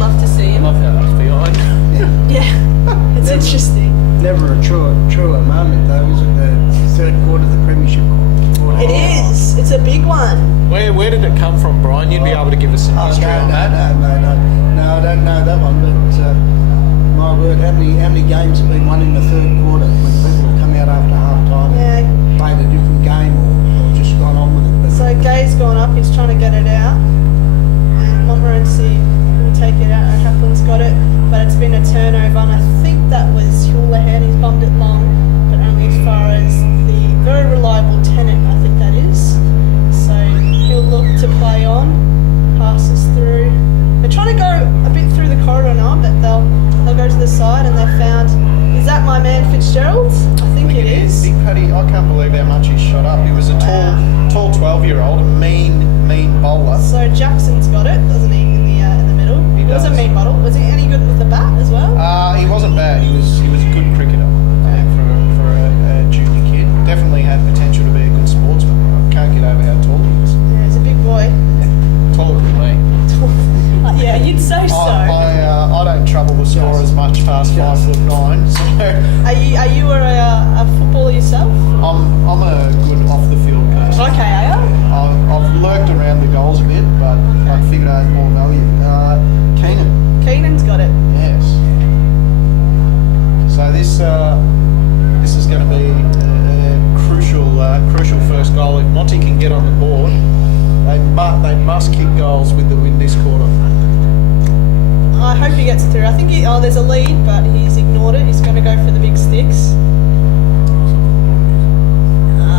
love to see him. I love how that's behind. Yeah, it's interesting. Never a truer moment though, is it? The third quarter of the premiership quarter. It is. It's a big one. Where did it come from, Brian? You'd be able to give us some history on that. No, I don't know that one, but my word, how many games have been won in the third quarter when people have come out after half time and played a different game or just gone on with it? But So Gay's gone up, he's trying to get it out. And Montmorency will take it out. O'Haplin's got it, but it's been a turnover, and I think that was Houlihan. He's bumped it long, but only as far as the very reliable Tennant, I think that is. So he'll look to play on, passes through. They're trying to go a bit through the corridor now, but they'll go to the side, and they've found, is that my man Fitzgerald? I think it is. Big Paddy, I can't believe how much he's shot up. He was a tall 12-year-old, a mean bowler. So Jackson's got it, doesn't he, in the middle? He was does. a mean bottle. Was he any good with the bat as well? He wasn't bad. He was a good cricketer for a junior kid. Definitely had potential to be a good sportsman. I can't get over how tall he is. Yeah, he's a big boy. Taller than me. Yeah, you'd say so. I don't trouble the score as much past 5'9". So Are you a footballer yourself? I'm a good off the field person. Okay, are you? I've lurked around the goals a bit, but I figured I had more value. Keenan's got it. Yes. So this is going to be a crucial first goal. If Monty can get on the board, they must kick goals with the win this quarter. I hope he gets through. I think there's a lead, but he's ignored it. He's going to go for the big sticks.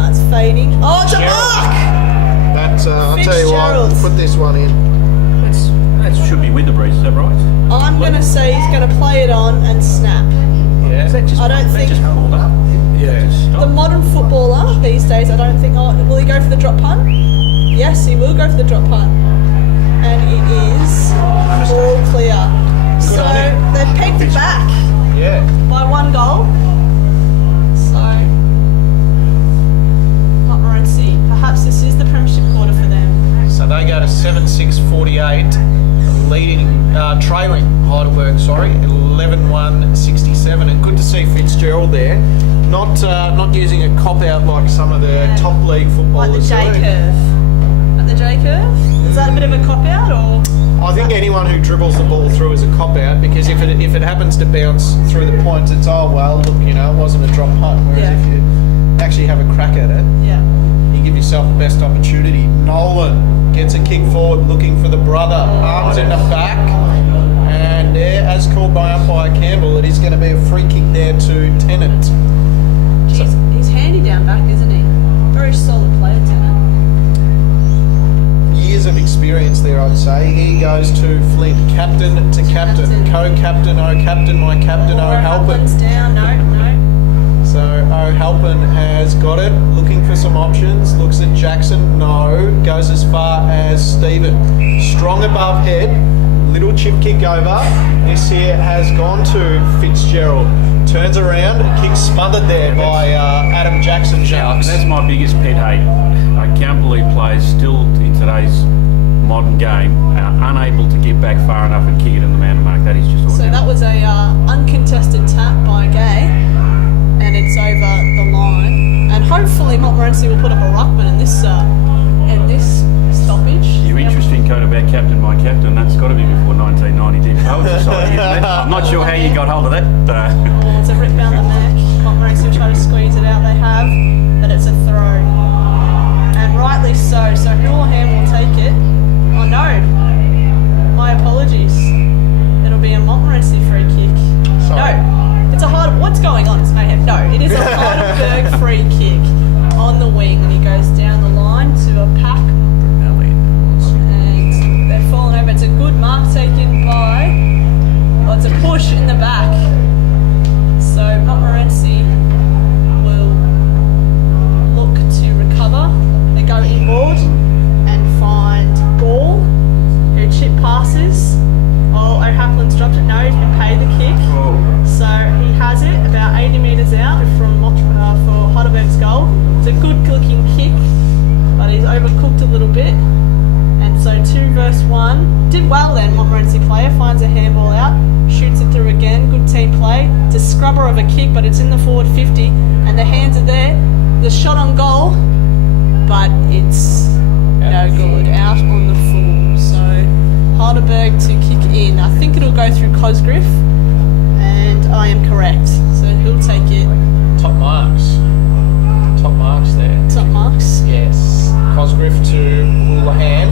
It's fading. Oh, it's a mark! That's I'll tell you what, we'll put this one in. That should be with the breeze, is that right? I'm going to say he's going to play it on and snap. Yeah. I don't think just pulled up. Yeah. the modern footballer these days, I don't think, will he go for the drop punt? Yes, he will go for the drop punt. And it is all clear. So they've pegged it back by 1 goal. So Montmorency, perhaps this is the premiership quarter for them. So they go to 7-6-48, leading, trailing Heidelburg, 11-1-67. And good to see Fitzgerald there. Not using a cop-out like some of the top league footballers. Like the J-curve. Like the J-curve? Is that a bit of a cop-out, or...? I think anyone who dribbles the ball through is a cop-out, because if it happens to bounce through the points, it's, oh, well, look, it wasn't a drop punt. Whereas if you actually have a crack at it, you give yourself the best opportunity. Nolan gets a kick forward, looking for the brother. Arms in the back. And there, as called by umpire Campbell, it is going to be a free kick there to Tennant. Jeez, he's handy down back, isn't he? Very solid player, Tennant. Years of experience there, I'd say. He goes to Flint, captain to captain, co-captain, captain, my captain, O'Halpin. O'Halpin's down, no. So O'Halpin has got it, looking for some options, looks at Jackson, no, goes as far as Stephen. Strong above head, little chip kick over. This here has gone to Fitzgerald. Turns around, kick smothered there by Adam Jackson Jones. That's my biggest pet hate. I can't believe players still in today's modern game are unable to get back far enough and kick it in the man to mark. That is just ordinary. So that was a uncontested tap by Gay, and it's over the line. And hopefully Montmorency will put up a ruckman in this stoppage. Your interesting quote about captain, my captain, that's got to be before 1990 Deep Society, isn't it? I'm not sure how you got hold of that. Oh, it's a rip down the neck. Montmorency will try to squeeze it out. They have, but it's a throw. And rightly so. So Houlihan will take it. Oh no. My apologies. It'll be a Montmorency free kick. Sorry. No. It's a what's going on? It's mayhem. No, it is a Heidelburg free kick on the wing, and he goes down the line to a pack. And they're falling over. It's a good mark taken by. Well, it's a push in the back. So Montmorency will look to recover. They go inboard and find Ball, who chip passes. Oh, O'Haplin's dropped it. No, he's been paid the kick. Oh. So he has it about 80 metres out for Heidelberg's goal. It's a good clicking kick, but he's overcooked a little bit. And so 2 versus 1. Did well then, Montmorency player finds a head. scrubber of a kick, but it's in the forward 50, and the hands are there. The shot on goal, but it's no good, out on the full. So Heidelburg to kick in. I think it'll go through Cosgriff, and I am correct. So he'll take it. Top marks. Top marks there. Top marks. Yes. Cosgriff to Houlihan.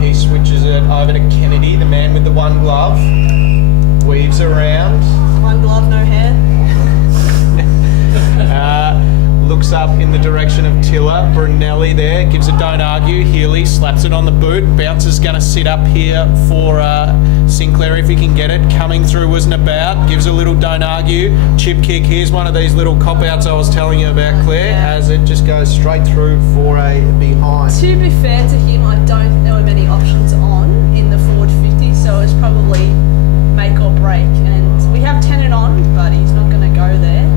He switches it over to Kennedy, the man with the one glove. Weaves around. One glove, no hair. Looks up in the direction of Tiller. Brunelli there, gives a don't argue. Healy slaps it on the boot. Bouncer's going to sit up here for Sinclair if he can get it. Coming through wasn't about. Gives a little don't argue. Chip kick. Here's one of these little cop-outs I was telling you about, Claire, as it just goes straight through for a behind. To be fair to him, I don't think there were many options on in the forward 50, so it's probably make or break. And we have Tennant on, but he's not going to go there.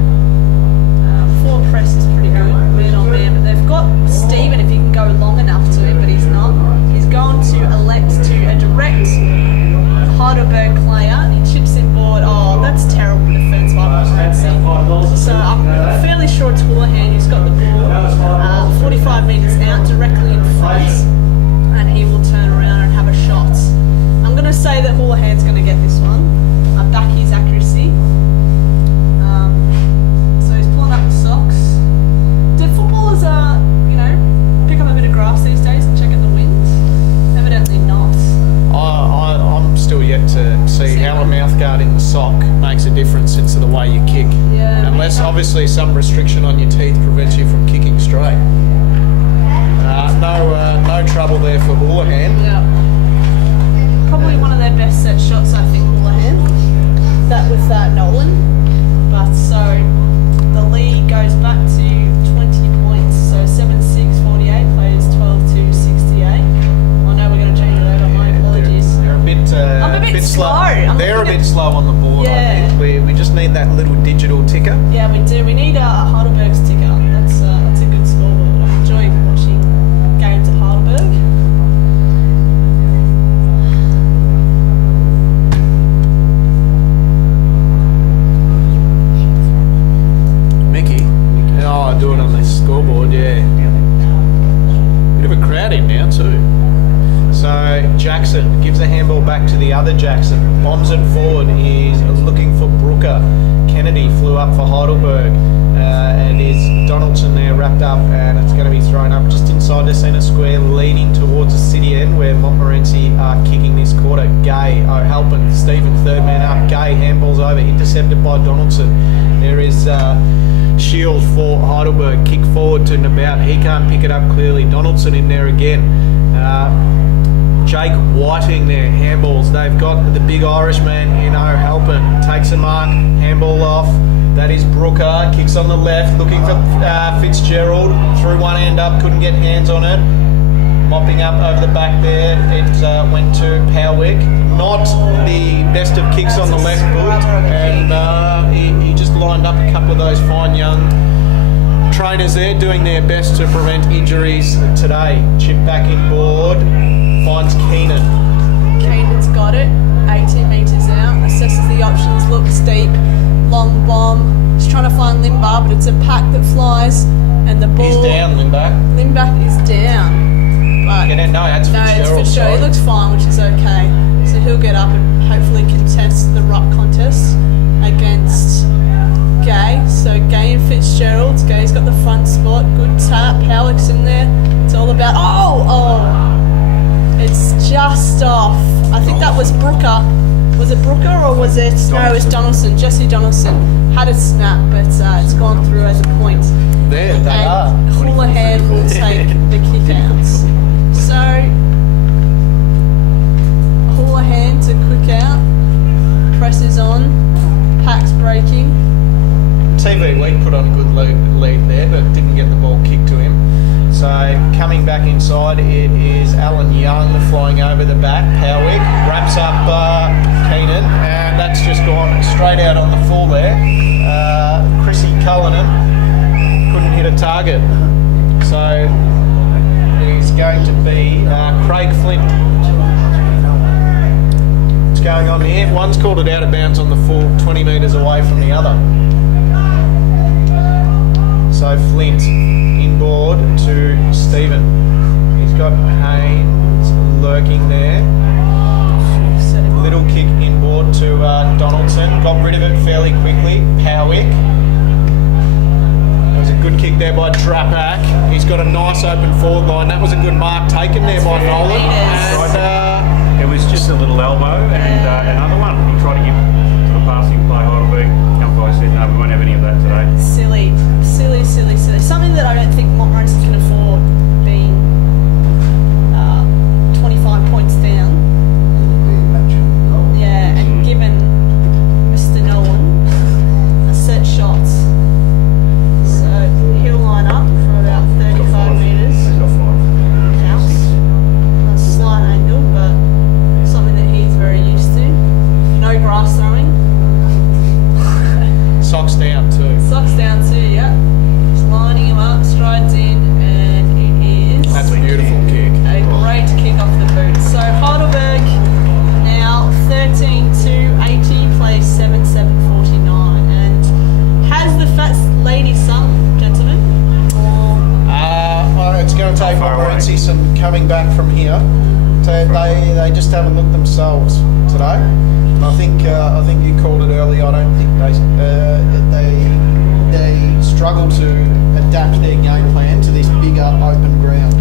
Forward press is pretty good, man on man, but they've got Stephen if he can go long enough to him, but he's not. He's going to elect to a direct Heidelberg player, and he chips in board. Oh, that's terrible defence by Montmorency. So I'm fairly sure it's Houlihan who's got the ball 45 metres out, directly in front, and he will turn around and have a shot. I'm going to say that Houlihan's going to get this one. I back his accuracy. Up the socks. Do footballers, pick up a bit of grass these days and check out the winds? Evidently not. I'm still yet to see how a mouthguard in the sock makes a difference into the way you kick. Yeah. Unless obviously some restriction on your teeth prevents you from kicking straight. No trouble there for Houlihan. Yeah. Probably one of their best set shots, I think, Houlihan. That with Nolan. But so the lead goes back to 20 points, so 7-6, 48, plays 12-2, 68. I know we're going to change it over, my apologies. They're a bit slow. They're a bit slow on the board, yeah. I think. We just need that little digital ticker. Yeah, we do. We need Heidelberg's ticker. That's a good scoreboard. I'm enjoying watching games at Heidelberg. Do it on the scoreboard, yeah. Bit of a crowd in now too. So Jackson gives the handball back to the other Jackson. Bombs it forward. He's looking for Brooker. Kennedy flew up for Heidelberg. And is Donaldson there wrapped up, and it's going to be thrown up just inside the centre square, leading towards the city end where Montmorency are kicking this quarter. Gay, O'Halpin, Stephen, third man up. Gay handballs over, intercepted by Donaldson. There is Shield for Heidelberg, kick forward to Nabout. He can't pick it up clearly. Donaldson in there again. Jake Whiting there, handballs. They've got the big Irishman in O'Halpin. Takes a mark, handball off. That is Brooker, kicks on the left, looking for Fitzgerald. Threw one end up, couldn't get hands on it. Mopping up over the back there, it went to Powerwick. Not the best of kicks on the left boot, and he just lined up a couple of those fine young trainers there doing their best to prevent injuries today. Chip back in board, finds Keenan. Keenan's got it, 18 metres out, assesses the options, looks deep, long bomb. He's trying to find Limbach, but it's a pack that flies, and the ball... He's down, Limbach. Limbach is down. But it's Fitzgerald. He looks fine, which is okay. So he'll get up and hopefully contest the ruck contest against Gay. So Gay and Fitzgerald. Gay's got the front spot. Good tap. Howick's in there. It's all about... Oh! It's just off. I think that was Brooker. Was it Brooker or was it... No, it was Donaldson. Jesse Donaldson had a snap, but it's gone through as a point. There, they are. Houlihan will take the kick out. So, Houlihan to quick out, presses on, Pack's breaking. TV Week put on a good lead there, but didn't get the ball kicked to him. So, coming back inside, it is Alan Young flying over the back. Powerwick wraps up Keenan, and that's just gone straight out on the full there. Chrissy Cullinan couldn't hit a target. So, he's going to be Craig Flint. It's going on here. One's called it out of bounds on the full 20 metres away from the other. So Flint inboard to Stephen. He's got Haynes lurking there. Little kick inboard to Donaldson. Got rid of it fairly quickly. Powick. That was a good kick there by Drapak. He's got a nice open forward line. That was a good mark taken there by Nolan. It was just a little elbow and another one. He tried to give to the passing play Heidelberg. Umpire said, no, we won't have any of that today. Silly. Something that I don't think Montmorency can afford, being 25 points down. Yeah, and given Mr. Nolan a set shots. So he'll line up for about 35 metres. Out. A slight angle, but something that he's very used to. No grass throwing. Socks down too. Socks down too, yeah. Just lining him up, strides in, and it is... That's a beautiful kick. A great kick off the boot. So Heidelberg now 13 to 80, plays 7-7-49. And has the fat lady sung, gentlemen? It's going to take Montmorency some coming back from here. They just haven't looked themselves today. And I think you called it early. I don't think they struggle to adapt their game plan to this bigger open ground.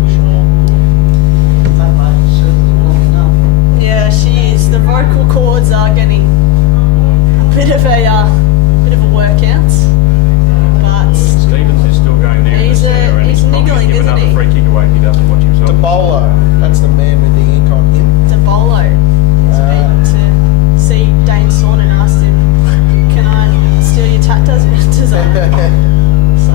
Yeah, she is. The vocal cords are getting a bit of a workout, but Stevens is still going there. he's niggling, give isn't another he? free kick away if he doesn't watch himself. DeBolo, that's the man with the ink on him. DeBolo. To see Dane Sawn and asked him, "Can I steal your tatas?" So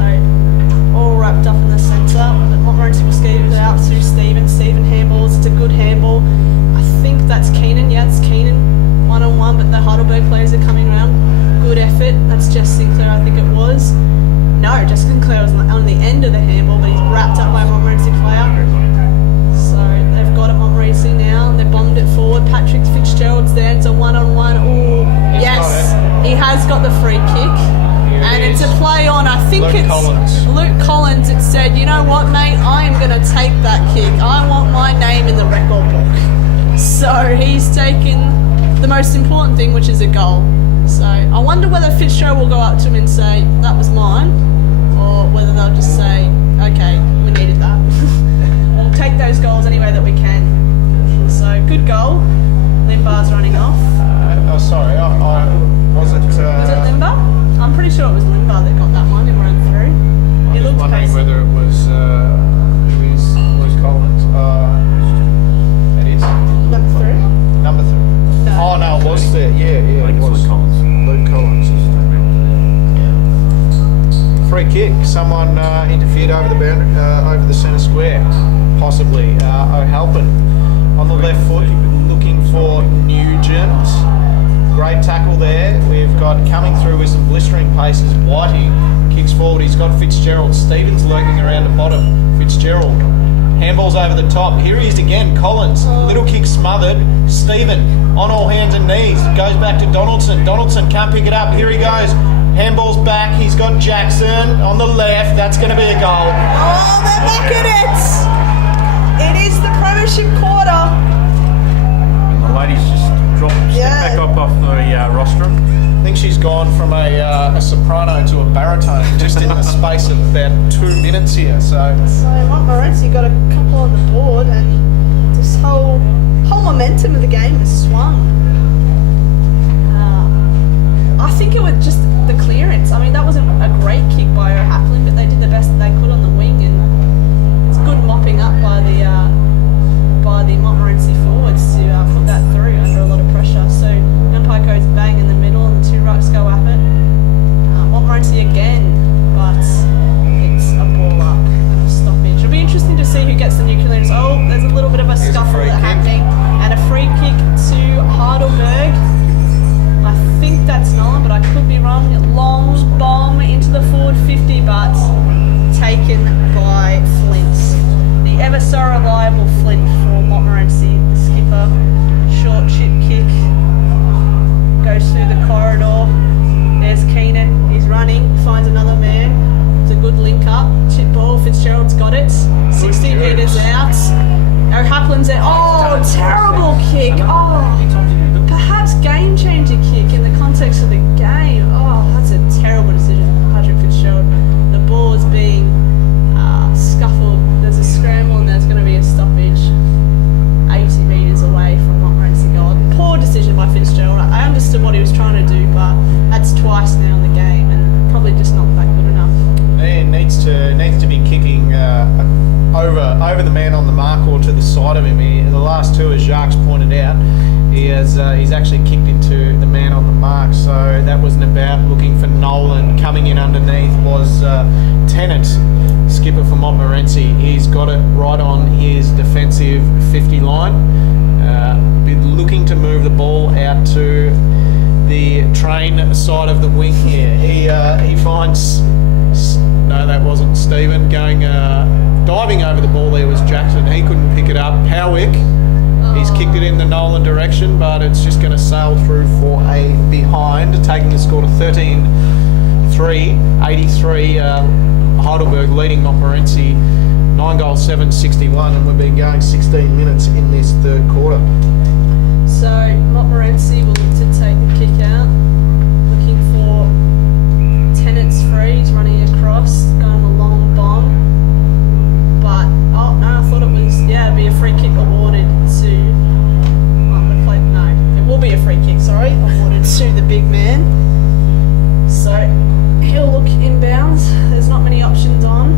all wrapped up in the centre. But Montmorency will skate it out to Stephen. Stephen handballs. It's a good handball. I think that's Keenan. Yeah, it's Keenan one-on-one, but the Heidelberg players are coming around. Good effort. That's Jess Sinclair, I think it was. No, Jess Sinclair was on the end of the handball, but he's wrapped up by a Montmorency player. So they've got a Montmorency now. They've bombed it forward. Patrick Fitzgerald's there. It's a one-on-one. Oh, yes. He has got the free kick. And it's a play on, I think Luke Collins. Luke Collins. It said, you know what, mate? I am going to take that kick. I want my name in the record book. So he's taken the most important thing, which is a goal. So I wonder whether Fitzgerald will go up to him and say, that was mine, or whether they'll just say, okay, we needed that. We'll take those goals any way that we can. So good goal. Limbar's running off. Sorry, was it... Was it Limbar? I'm pretty sure it was Limbar that got that one and ran through. I was wondering whether it was Luke Collins. It is. Number 3? Number 3. No. Oh no, it was there. Yeah, I think it it's was Luke Collins. Luke Collins. Free kick. Someone interfered over the boundary, over the centre square, possibly. O'Halpin on the left foot, looking for Nugent. Great tackle there. We've got coming through with some blistering paces. Whiting kicks forward. He's got Fitzgerald. Stevens lurking around the bottom. Fitzgerald. Handballs over the top. Here he is again. Collins. Little kick smothered. Stephen on all hands and knees. Goes back to Donaldson. Donaldson can't pick it up. Here he goes. Handballs back. He's got Jackson on the left. That's going to be a goal. Oh, they're back at it! It is the premiership quarter. And the ladies just step back up off the rostrum. I think she's gone from a soprano to a baritone just in the space of about 2 minutes here. So Montmorency got a couple on the board, and this whole momentum of the game has swung. I think it was just the clearance. I mean, that wasn't a great kick by O'Halpin, but they did the best that they could on the wing, and it's good mopping up by the Montmorency forwards to put that through under a lot of pressure. So umpire goes bang in the middle, and the two rucks go at it. Montmorency again, but it's a ball up and a stoppage. It'll be interesting to see who gets the new clearance. Oh, there's a little bit of a scuffle happening, and a free kick to Heidelberg. I think that's Nolan, but I could be wrong. Long bomb into the forward 50, but taken by Flint. The ever so reliable Flint for Montmorency. The skipper, short chip kick. Fitzgerald's got it. 60 metres out. O'Haplin's there. Oh, terrible kick. Oh, perhaps game-changer kick in the context of the game. Oh, that's a terrible decision from Patrick Fitzgerald. The ball is being scuffled. There's a scramble and there's going to be a stoppage 80 metres away from Montmorency goal. Poor decision by Fitzgerald. I understood what he was trying to do, but that's twice now in the game and probably just not that good enough. He needs to be kicking over the man on the mark or to the side of him. The last two, as Jacques pointed out, he's actually kicked into the man on the mark. So that wasn't about looking for Nolan. Coming in underneath was Tennant, skipper for Montmorency. He's got it right on his defensive 50 line. Been looking to move the ball out to the train side of the wing here. He finds. No, that wasn't Stephen. Diving over the ball there was Jackson. He couldn't pick it up. Howick, he's kicked it in the Nolan direction, but it's just going to sail through for a behind, taking the score to 13-3, 83. Heidelburg leading Montmorency 9 goals, 7-61, and we've been going 16 minutes in this third quarter. So Montmorency will look to take the kick out, looking for Tennant's free. He's running across, going a long bomb. But, oh no, I thought it was, it'd be a free kick awarded to, it will be a free kick, awarded to the big man. So, he'll look inbounds. There's not many options on.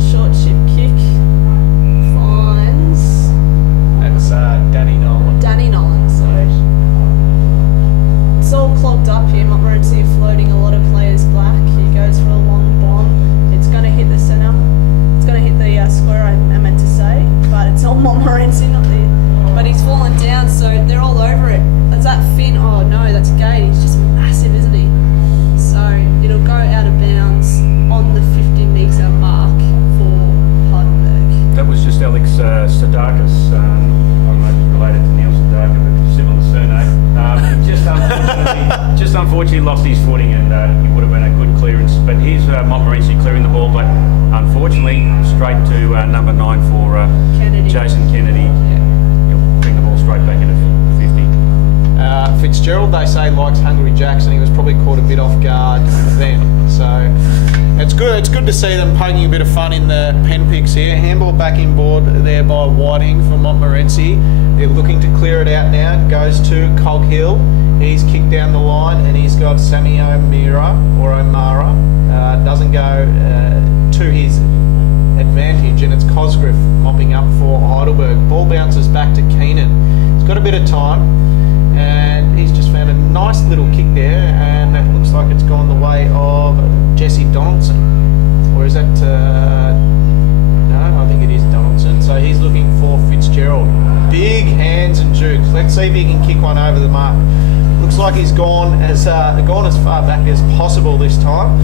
Short chip kick. Finds. That's Danny Nolan. Danny Nolan, so. It's all clogged up here. Montmorency floating a lot of players black. He goes for a long bomb. It's going to hit the centre. It's going to hit the square, I meant to say. But it's all Montmorency, not the. But he's fallen down, so they're all over it. Is that Finn? Oh no, that's Gade. He's just massive, isn't he? So it'll go out of bounds on the 50-metre mark for Heidelberg. That was just Alex Sadakis. I don't know if he's related to Neil Sadaka, but similar surname. He just unfortunately lost his footing, and he would have been a good clearance. But here's Montmorency clearing the ball, but unfortunately straight to number 9 for Kennedy. Jason Kennedy. He'll bring the ball straight back into 50. Fitzgerald, they say, likes Hungry Jacks, and he was probably caught a bit off guard then. So it's good. It's good to see them poking a bit of fun in the pen picks here. Handball back in board there by Whiting for Montmorency. They're looking to clear it out now. It goes to Coghill. He's kicked down the line, and he's got Sammy O'Mara. Doesn't go to his advantage, and it's Cosgriff mopping up for Heidelberg. Ball bounces back to Keenan. He's got a bit of time, and he's just found a nice little kick there, and that looks like it's gone the way of Jesse Donaldson. Or is that... no, I think it is Donaldson. So he's looking for Fitzgerald. Big hands and jukes. Let's see if he can kick one over the mark. Looks like he's gone as far back as possible this time.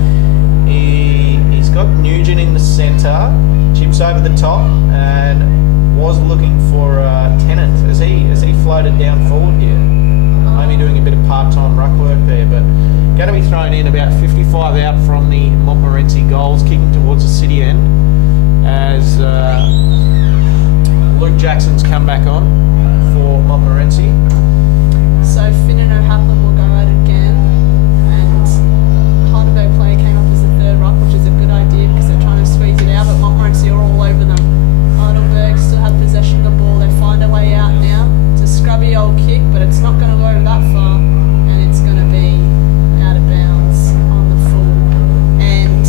He's got Nugent in the centre, chips over the top, and was looking for Tennant. Has he floated down forward here? Maybe doing a bit of part-time ruck work there, but going to be thrown in about 55 out from the Montmorency goals, kicking towards the city end as Luke Jackson's come back on for Montmorency. So Finn and O'Haplen will go out again, and Heidelberg player came up as the third ruck, which is a good idea because they're trying to squeeze it out, but Montmorency are all over them. Heidelberg still have possession of the ball. They find a way out now. It's a scrubby old kick, but it's not going to go that far, and it's going to be out of bounds on the full. And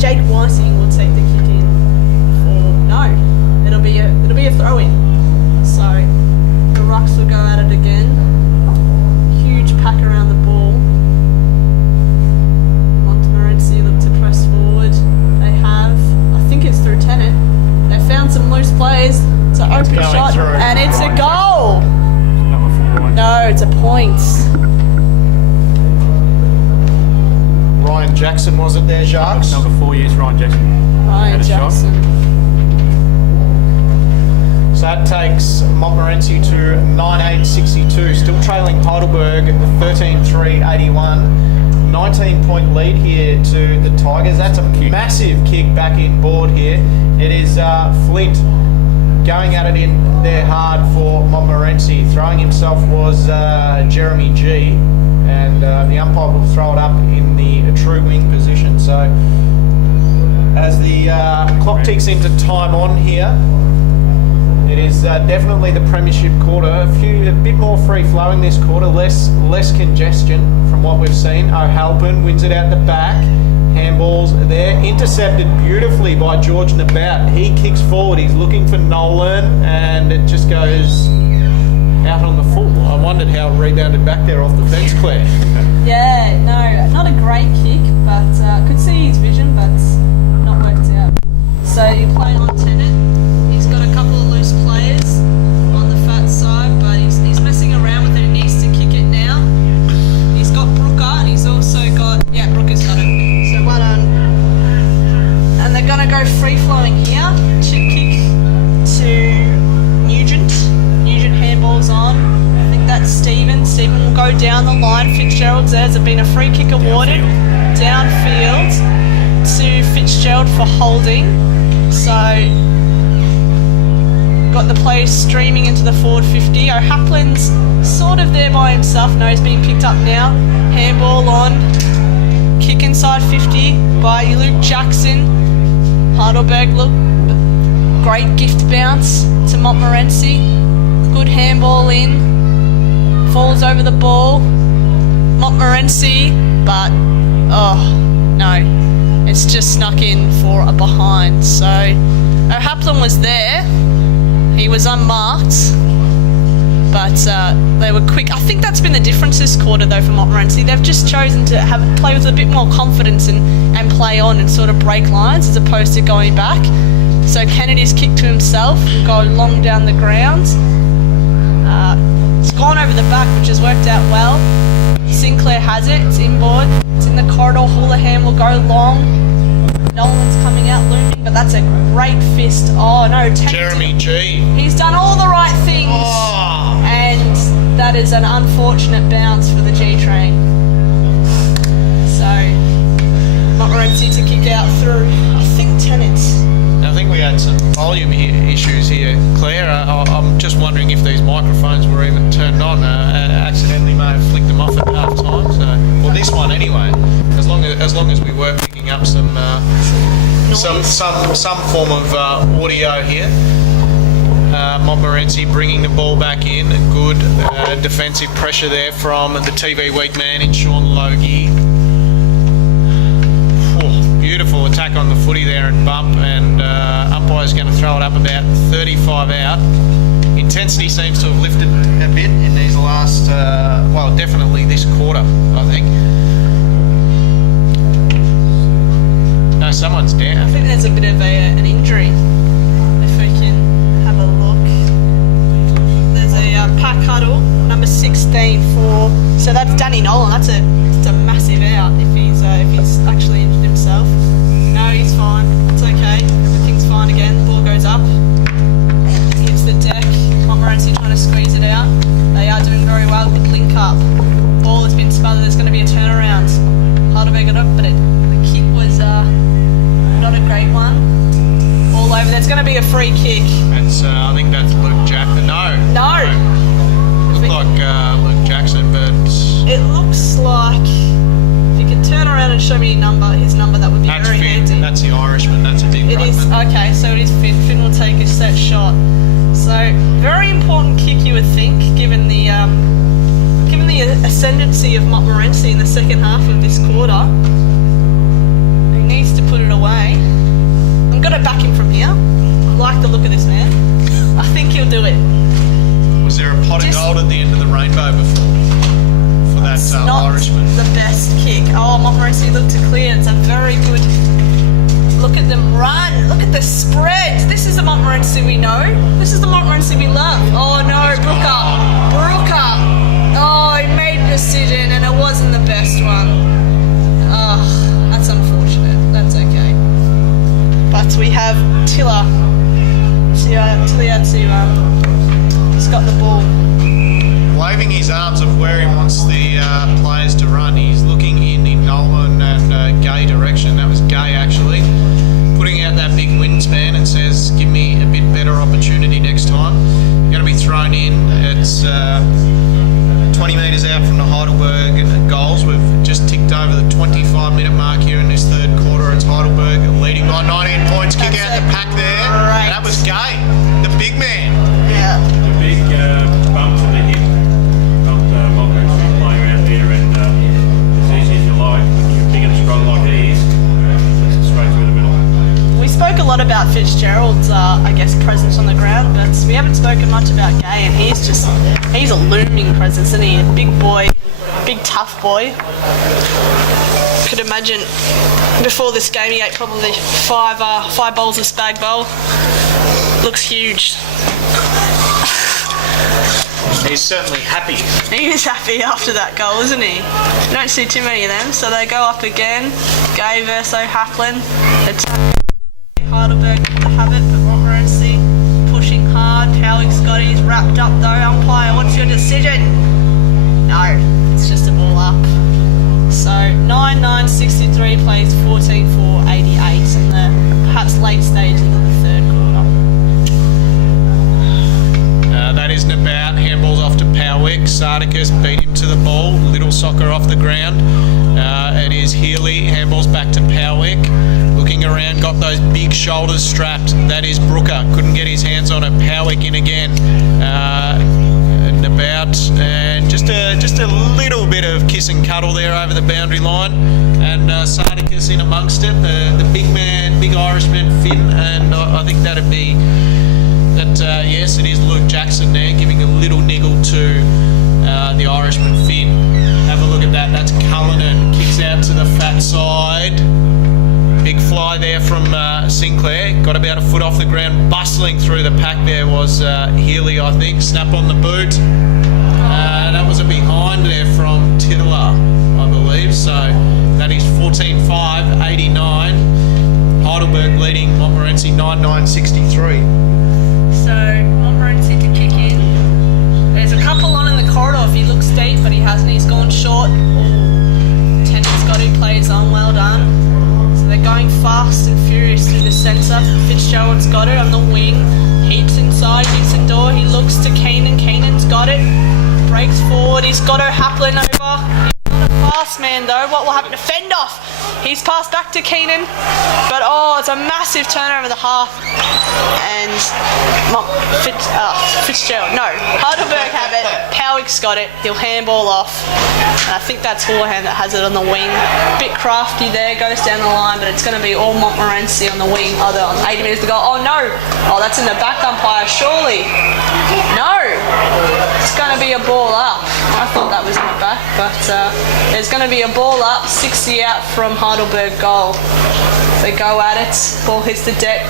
Jake Whiting will take the kick in for no. It'll be a throw in. So the rucks will go at it again. Huge pack around the ball. Montmorency look to press forward. They have, I think it's through Tennant. They found some loose players to open shot, through. and it's a goal. Number 4. No, it's a point. Ryan Jackson was it there, Jacques? Number 4 years, Ryan Jackson. Ryan Had a shot. Jackson. So that takes Montmorency to 9-8-62, still trailing Heidelberg 13-3-81. 19-point lead here to the Tigers. That's a massive kick back in board here. It is Flint going at it in there hard for Montmorency. Throwing himself was Jeremy G, and the umpire will throw it up in the true wing position. So as the clock ticks into time on here, it is definitely the premiership quarter. A bit more free-flowing this quarter, less congestion from what we've seen. O'Halpin wins it out the back. Handballs there, intercepted beautifully by George Nabout. He kicks forward, he's looking for Nolan, and it just goes out on the full. I wondered how it rebounded back there off the fence, Claire. Yeah, no, not a great kick, but could see his vision, but not worked out. So you play on Tennant. He's got a couple of loose players on the fat side, but he's messing around with it. He needs to kick it now. He's got Brooker, and he's also got, Brooker's got it. So well done. And they're gonna go free flowing here. Chip kick to Nugent. Nugent handballs on. I think that's Stephen. Stephen will go down the line. Fitzgerald's there. There's been a free kick awarded downfield to Fitzgerald for holding. So got the players streaming into the forward 50. O'Haplin's sort of there by himself. No, he's being picked up now. Handball on. Kick inside 50 by Luke Jackson. Heidelburg, look, great gift bounce to Montmorency. Good handball in. Falls over the ball. Montmorency, but no, it's just snuck in for a behind. So O'Haplin was there. He was unmarked, but they were quick. I think that's been the difference this quarter, though, for Montmorency. They've just chosen to play with a bit more confidence and play on and sort of break lines as opposed to going back. So Kennedy's kicked to himself and go long down the ground. It's gone over the back, which has worked out well. Sinclair has it. It's inboard. It's in the corridor. Houlihan will go long. Nolan's coming out looming, but that's a great fist. Oh no, Jeremy G. He's done all the right things, and that is an unfortunate bounce for the G train. So Montmorency to kick out through, I think, Tennant. I think we had some volume issues here, Claire. I'm just wondering if these microphones were even turned on. Accidentally may have flicked them off at half time. So, well, this one anyway. As long as we were picking up some form of audio here. Montmorency bringing the ball back in. Good defensive pressure there from the TV Week man in Sean Logie. Beautiful attack on the footy there and bump, and umpire's going to throw it up about 35 out. Intensity seems to have lifted a bit in these last, definitely this quarter, I think. No, someone's down. I think there's a bit of an injury. If we can have a look. There's a pack huddle, number 16 for, so that's Danny Nolan. That's a massive out if he's actually injured himself. No, he's fine. It's okay. Everything's fine again. The ball goes up. Hits the deck. Montmorency trying to squeeze it out. They are doing very well. Good link up. Ball has been smothered. There's going to be a turnaround. Heidelberg got up, but the kick was not a great one. All over. There's going to be a free kick. I think that's Luke Jackson. No. Looked like Luke Jackson, but it looks like. If you could turn around and show me his number, that would be very handy. That's the Irishman. That's a big ruckman. It is, okay, so it is Finn. Finn will take a set shot. So, very important kick, you would think, given the ascendancy of Montmorency in the second half of this quarter. He needs to put it away. I'm going to back him from here. I like the look of this man. I think he'll do it. Was there a pot of gold at the end of the rainbow before? That's not Irishman. The best kick. Oh, Montmorency looked to clear. It's a very good. Look at them run. Look at the spread. This is the Montmorency we know. This is the Montmorency we love. Oh no, Brooker. Oh, he made a decision and it wasn't the best one. Oh, that's unfortunate. That's okay. But we have Tiller. He's got the ball. Waving his arms of where he wants the players to run. He's looking in Nolan and Gay direction. That was Gay actually putting out that big windspan and says, give me a bit better opportunity next time. You're going to be thrown in. It's 20 metres out from the Heidelberg goals. We've just ticked over the 25-minute mark here in this third quarter. It's Heidelberg leading by 19 points. Kick out the pack there. Right. That was Gay, the big man. Yeah. The big bump to the hip bumped Montmorency player out there, and as easy as you like, when you're big and strong like he is, puts it straight through the middle. We spoke a lot about Fitzgerald's, presence on the ground, but we haven't spoken much about Gay, and he's a looming presence, isn't he? A big boy, big tough boy. Could imagine before this game he ate probably five bowls of spag bowl. Looks huge. He's certainly happy. He is happy after that goal, isn't he? You don't see too many of them, so they go up again. Gay versus O'Haplin. Heidelberg to have it, but Montmorency pushing hard. Howick Scotty's wrapped up though. Umpire, what's your decision? No, it's just a ball up. So 9-9-63 plays 14-4-88 in the perhaps late stages of the third quarter. That isn't about. Handball's off to Powick. Sardicus beat him to the ball. Little soccer off the ground. It is Healy. Handball's back to Powick. Looking around, got those big shoulders strapped. That is Brooker. Couldn't get his hands on it. Powick in again. And about. And just a little bit of kiss and cuddle there over the boundary line. And Sardicus in amongst it. The big man, big Irishman Finn. And I think that'd be... That yes, it is Luke Jackson there giving a little niggle to the Irishman Finn. Have a look at that. That's Cullinan. Kicks out to the fat side. Big fly there from Sinclair. Got about a foot off the ground. Bustling through the pack there was Healy, I think. Snap on the boot. That was a behind there from Titler, I believe. So that is 14-5, 89. Heidelberg leading Montmorency 9-9-63. So Montmorency to kick in. There's a couple on in the corridor if he looks deep, but he hasn't. He's gone short. Tennant's got who plays on. Well done. So they're going fast and furious through the centre. Fitzgerald's got it on the wing. Heaps inside, Gibson door. He looks to Keenan. Keenan's got it. Breaks forward. He's got O'Haplin over. Fast man though, what will happen to fend off? He's passed back to Keenan, but it's a massive turnover the half, and Fitzgerald, no, Heidelberg have it, Powick's got it, he'll handball off, and I think that's Horeham that has it on the wing. Bit crafty there, goes down the line, but it's going to be all Montmorency on the wing. On 80 minutes to go. Oh no, that's in the back umpire, surely. No, it's going to be a ball up. I thought that was in the back, but there's going to be a ball up, 60 out from Heidelberg goal. They go at it, ball hits the deck,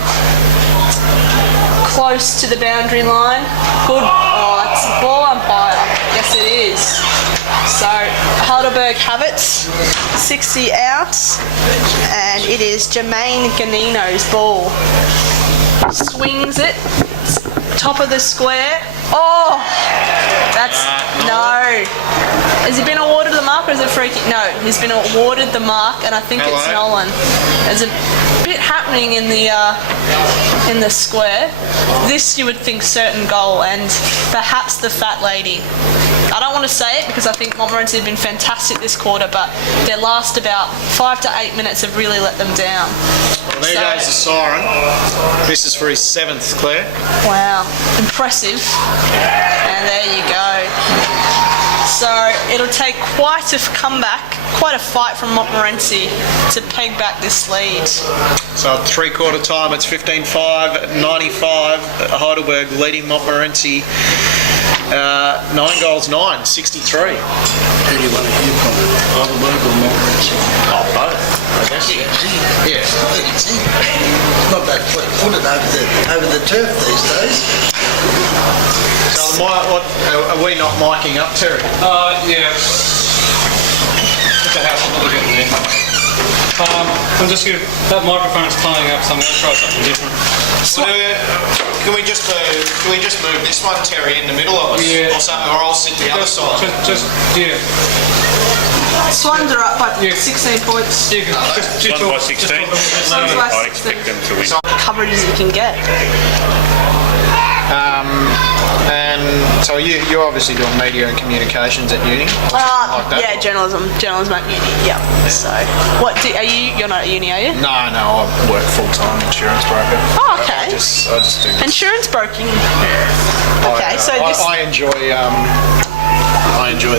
close to the boundary line. Good, that's ball umpire. Yes it is. So Heidelberg have it, 60 out, and it is Jermaine Ganino's ball. Swings it, top of the square. Oh, that's no. Has he been awarded the mark or is it free kick? No, he's been awarded the mark, and I think it's Nolan. There's a bit happening in the square. This you would think certain goal, and perhaps the fat lady. I don't want to say it because I think Montmorency have been fantastic this quarter, but their last about 5 to 8 minutes have really let them down. Well, there goes the siren. This is for his 7th, Claire. Wow, impressive. And there you go. So it'll take quite a comeback, quite a fight from Montmorency to peg back this lead. So at 3/4 time, it's 15-5, 95. Heidelberg leading Montmorency 9 goals, 9, 63. Who do you want to hear from? Heidelberg or Montmorency? Oh, both, I guess. Yeah. It's not that footed over the turf these days. So are we not miking up, Terry? Yeah. Put the house a little bit in there. I'm just going to, that microphone's playing up, so I'm going to try something different. Can we just move this one, Terry, in the middle of us, or something, or I'll sit the other side. Swans are up by 16 points. Swans by 16. I'd expect them to win. Coverage as you can get. And so you're obviously doing media and communications at uni? Like that? Yeah, journalism at uni. Yeah. So, what are you? You're not at uni, are you? No, I work full time insurance broker. Oh, okay. I just do this. Insurance broking. Okay, so this I enjoy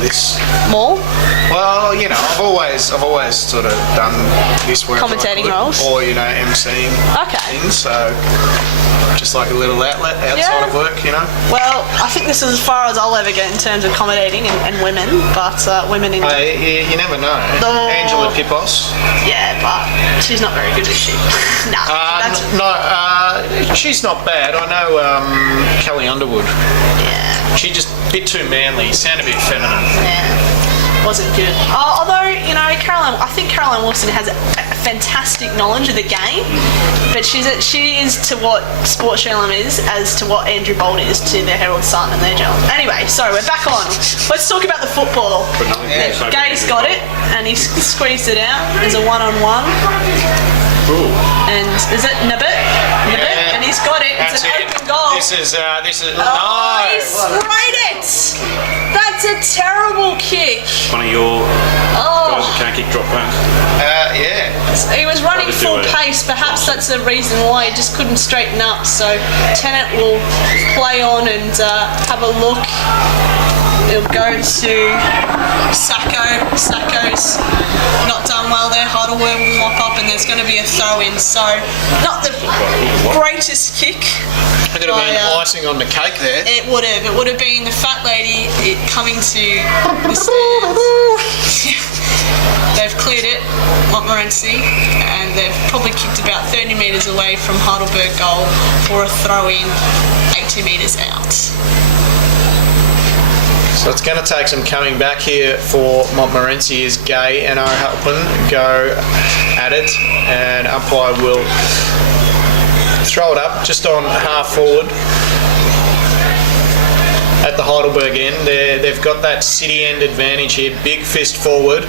this more. Well, I've always sort of done this work. Commentating roles? Or, emceeing things, so just like a little outlet outside of work, Well, I think this is as far as I'll ever get in terms of accommodating and women, but women in... you never know. Angela Pippos. Yeah, but she's not very good, is she? She's not bad. I know Kelly Underwood. Yeah. She just a bit too manly, sounded a bit feminine. Yeah, wasn't good. Although, I think Caroline Wilson has a fantastic knowledge of the game, but she is to what sports journalism is as to what Andrew Bolt is to the Herald Sun and their journalism. Anyway, so we're back on. Let's talk about the football. Gay's got it, and he squeezed it out as a one-on-one. Ooh. And is it Nabbit? And he's got it. It's an open goal. This is he sprayed it. That's a terrible kick. One of your guys that can't kick drop back. Yeah. He was running full pace. Perhaps that's the reason why he just couldn't straighten up. So Tennant will play on and have a look. It'll go to Sacco. Sacco's not done well there. Heidelburg will mop up and there's going to be a throw in. So not the greatest kick. It could have been icing on the cake there. It would have. It would have been the fat lady coming to the stands. They've cleared it, Montmorency, and they've probably kicked about 30 metres away from Heidelburg goal for a throw in 80 metres out. So it's going to take some coming back here for Montmorency as Gay and O'Halpin go at it, and umpire will throw it up just on half forward at the Heidelberg end. They've got that city end advantage here. Big fist forward,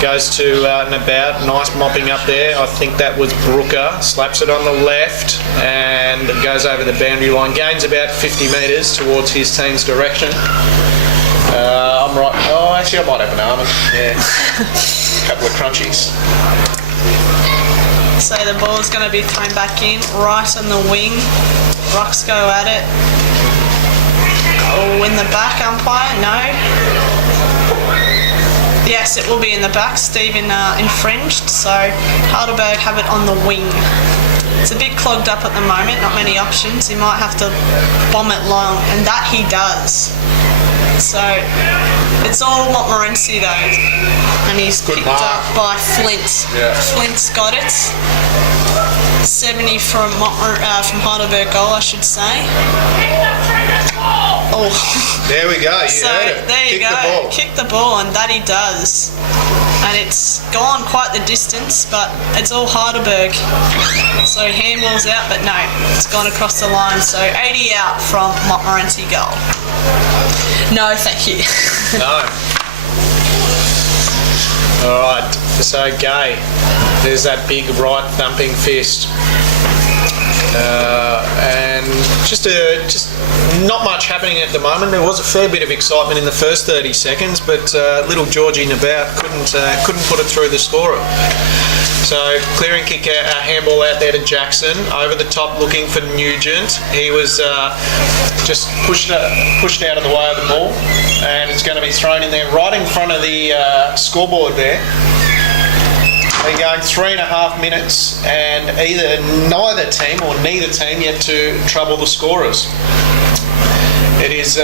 goes to Nabout, nice mopping up there. I think that was Brooker, slaps it on the left and goes over the boundary line, gains about 50 metres towards his team's direction. I'm right. Oh, actually, I might have an almond. Yeah, a couple of crunchies. So the ball's going to be thrown back in, right on the wing. Rocks go at it. Oh, in the back, umpire? No. Yes, it will be in the back. Stephen infringed, so Heidelberg have it on the wing. It's a bit clogged up at the moment, not many options. He might have to bomb it long, and that he does. So it's all Montmorency though, and he's picked up by Flint. Yeah. Flint's got it. 70 from Heidelberg goal, I should say. Oh. There we go. So there you go. Kick the ball, and that he does. And it's gone quite the distance, but it's all Heidelberg. So handball's out, but no, it's gone across the line. So 80 out from Montmorency goal. No, thank you. No. Alright, so Gay. There's that big right thumping fist. And just not much happening at the moment. There was a fair bit of excitement in the first 30 seconds, but little Georgie Nabout couldn't put it through the scorer. So clearing kick, handball out there to Jackson, over the top looking for Nugent. He was just pushed out of the way of the ball, and it's going to be thrown in there right in front of the scoreboard there. They're going 3.5 minutes, and neither team or neither team yet to trouble the scorers. It is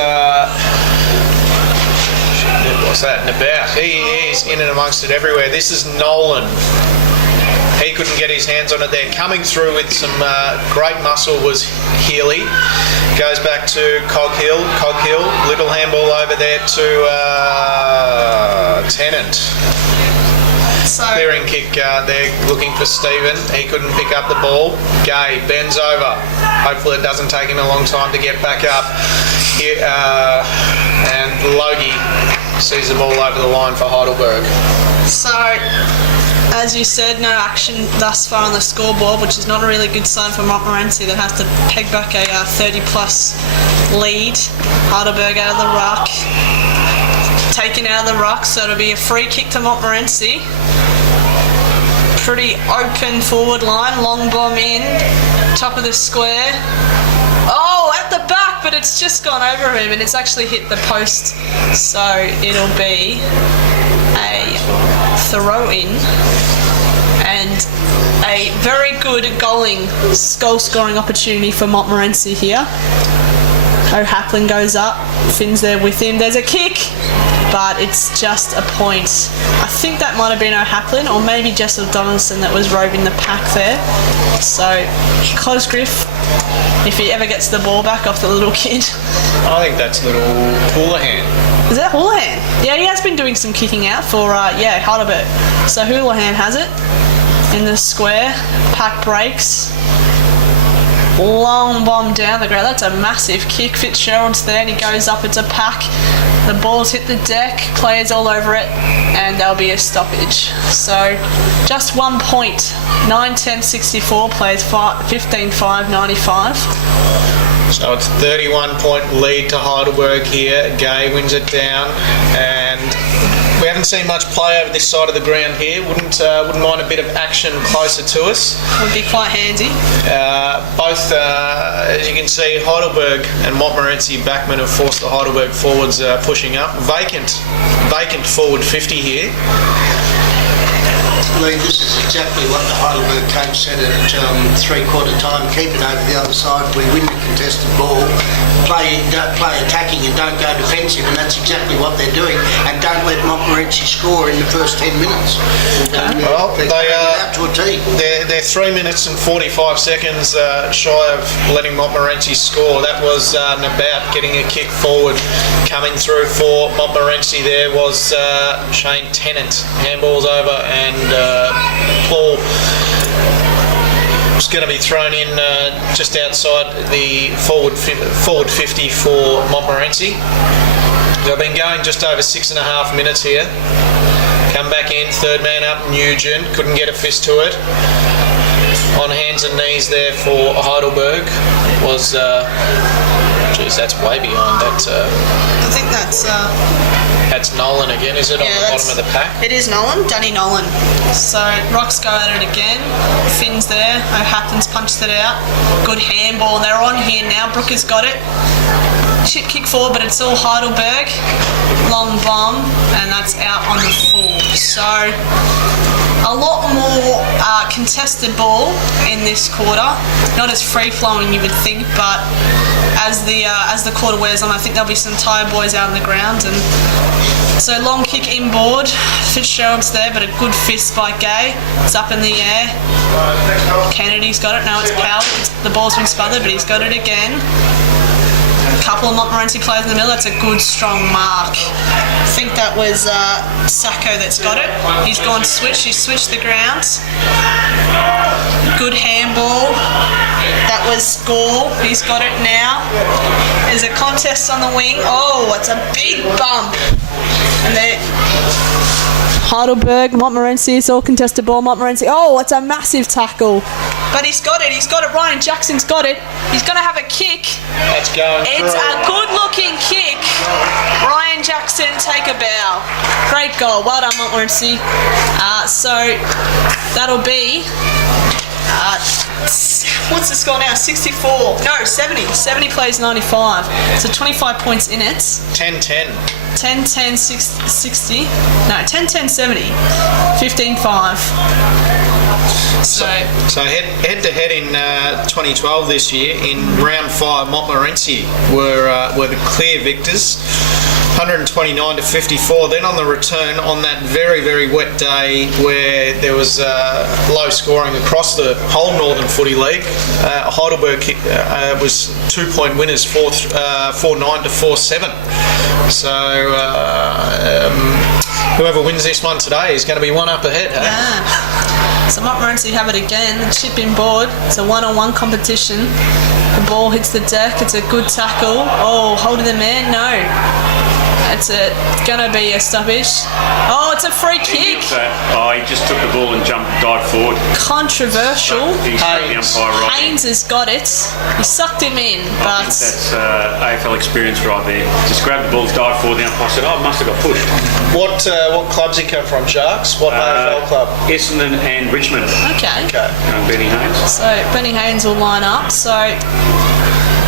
what's that? Nabout. He is in and amongst it everywhere. This is Nolan. He couldn't get his hands on it there. Coming through with some great muscle was Healy. Goes back to Coghill. Coghill, little handball over there to Tennant. So Clearing kick, they're looking for Stephen. He couldn't pick up the ball. Gay bends over. Hopefully it doesn't take him a long time to get back up. And Logie sees the ball over the line for Heidelberg. So, as you said, no action thus far on the scoreboard, which is not a really good sign for Montmorency that has to peg back a 30-plus lead. Heidelberg out of the ruck. Taken out of the ruck, so it'll be a free kick to Montmorency. Pretty open forward line, long bomb in, top of the square. Oh, at the back, but it's just gone over him and it's actually hit the post. So it'll be a throw in and a very good goal scoring opportunity for Montmorency here. O'Haplin goes up, Finn's there with him. There's a kick, but it's just a point. I think that might have been O'Haplin or maybe Jessel Donaldson that was roving the pack there. So close griff if he ever gets the ball back off the little kid. I think that's little Houlihan. Is that Houlihan? Yeah, he has been doing some kicking out for Heidelberg. So Houlihan has it in the square. Pack breaks. Long bomb down the ground. That's a massive kick. Fitzgerald's there and he goes up. It's a pack. The ball's hit the deck. Players all over it. And there'll be a stoppage. So just 1 point. 9-10-64. Players 15-5-95. So it's 31-point lead to Heidelberg here. Gay wins it down, and we haven't seen much play over this side of the ground here. Wouldn't mind a bit of action closer to us. Would be quite handy. Both, as you can see, Heidelberg and Montmorency backmen have forced the Heidelberg forwards pushing up. Vacant forward 50 here. Lee, this is exactly what the Heidelberg coach said at three-quarter time. Keep it over the other side. We win the contested ball. Play attacking and don't go defensive, and that's exactly what they're doing. And don't let Montmorency score in the first 10 minutes. Well, out to a tee. They're 3 minutes and 45 seconds shy of letting Montmorency score. That was Nabat getting a kick forward. Coming through for Montmorency there was Shane Tennant. Handball's over and Paul was going to be thrown in just outside the forward 50 for Montmorency. They've been going just over 6.5 minutes here. Come back in, third man up, Nugent. Couldn't get a fist to it. On hands and knees there for Heidelberg was... geez, that's way behind that. I think that's Nolan again, is it, on the bottom of the pack? It is Nolan, Danny Nolan. So Rocks go at it again. Finn's there. O'Haplin's punched it out. Good handball. They're on here now. Brooker's got it. Shit kick forward, but it's all Heidelberg. Long bomb, and that's out on the full. So a lot more contested ball in this quarter. Not as free flowing you would think, but as the quarter wears on, I think there'll be some tired boys out on the ground. And so long kick inboard. Fitzgerald's there, but a good fist by Gay. It's up in the air. Kennedy's got it. Now it's Powell. The ball's been smothered, but he's got it again. A couple of Montmorency players in the middle. That's a good, strong mark. I think that was Sacco that's got it. He's gone switch. He's switched the grounds. Good handball. That was Gore. He's got it now. There's a contest on the wing. Oh, it's a big bump. And they... Heidelberg, Montmorency, it's all contested ball. Montmorency. Oh, it's a massive tackle. But he's got it. He's got it. Ryan Jackson's got it. He's going to have a kick. That's going It's through. a good-looking kick. Ryan Jackson, take a bow. Great goal. Well done, Montmorency. So that'll be... what's the score now? 64. No, 70. 70 plays 95. So 25 points in it. 10-10. 10-10, 60. No, 10-10, 70. 15-5. So head to head in 2012 this year, in round 5, Montmorency were the clear victors, 129-54. Then on the return, on that very, very wet day where there was low scoring across the whole Northern Footy League, Heidelberg was 2-point winners, 4-9 to 4-7. So Whoever wins this one today is going to be one up ahead. Hey? Yeah. So Montmorency have it again. The chipping board. It's a one-on-one competition. The ball hits the deck. It's a good tackle. Oh, holding the man. No. It's going to be a stoppage. Oh, it's a free kick. He just took the ball and dived forward. Controversial. He sucked the umpire right. Haynes has got it. He sucked him in, but I think that's AFL experience right there. Just grabbed the ball, dived forward. The umpire said, "Oh, must have got pushed." What clubs he come from, Sharks? What AFL club? Essendon and Richmond. okay. Benny Haynes. So Benny Haynes will line up. So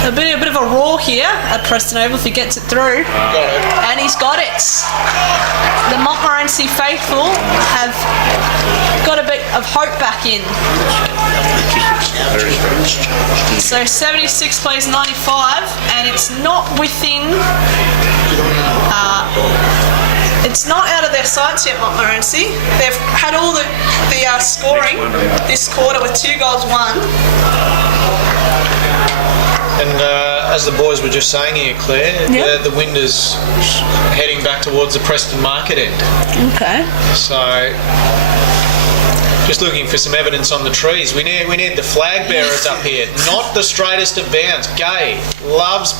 there'll be a bit of a roar here at Preston Oval if he gets it through. Got it. And he's got it. The Montmorency faithful have got a bit of hope back in. So 76 plays 95, and it's not within. It's not out of their sights yet, Montmorency. They've had all the scoring this quarter with 2 goals won. And as the boys were just saying here, Claire, the wind is heading back towards the Preston market end. Okay. So, just looking for some evidence on the trees. We need the flag bearers up here. Not the straightest of bounds. Gay loves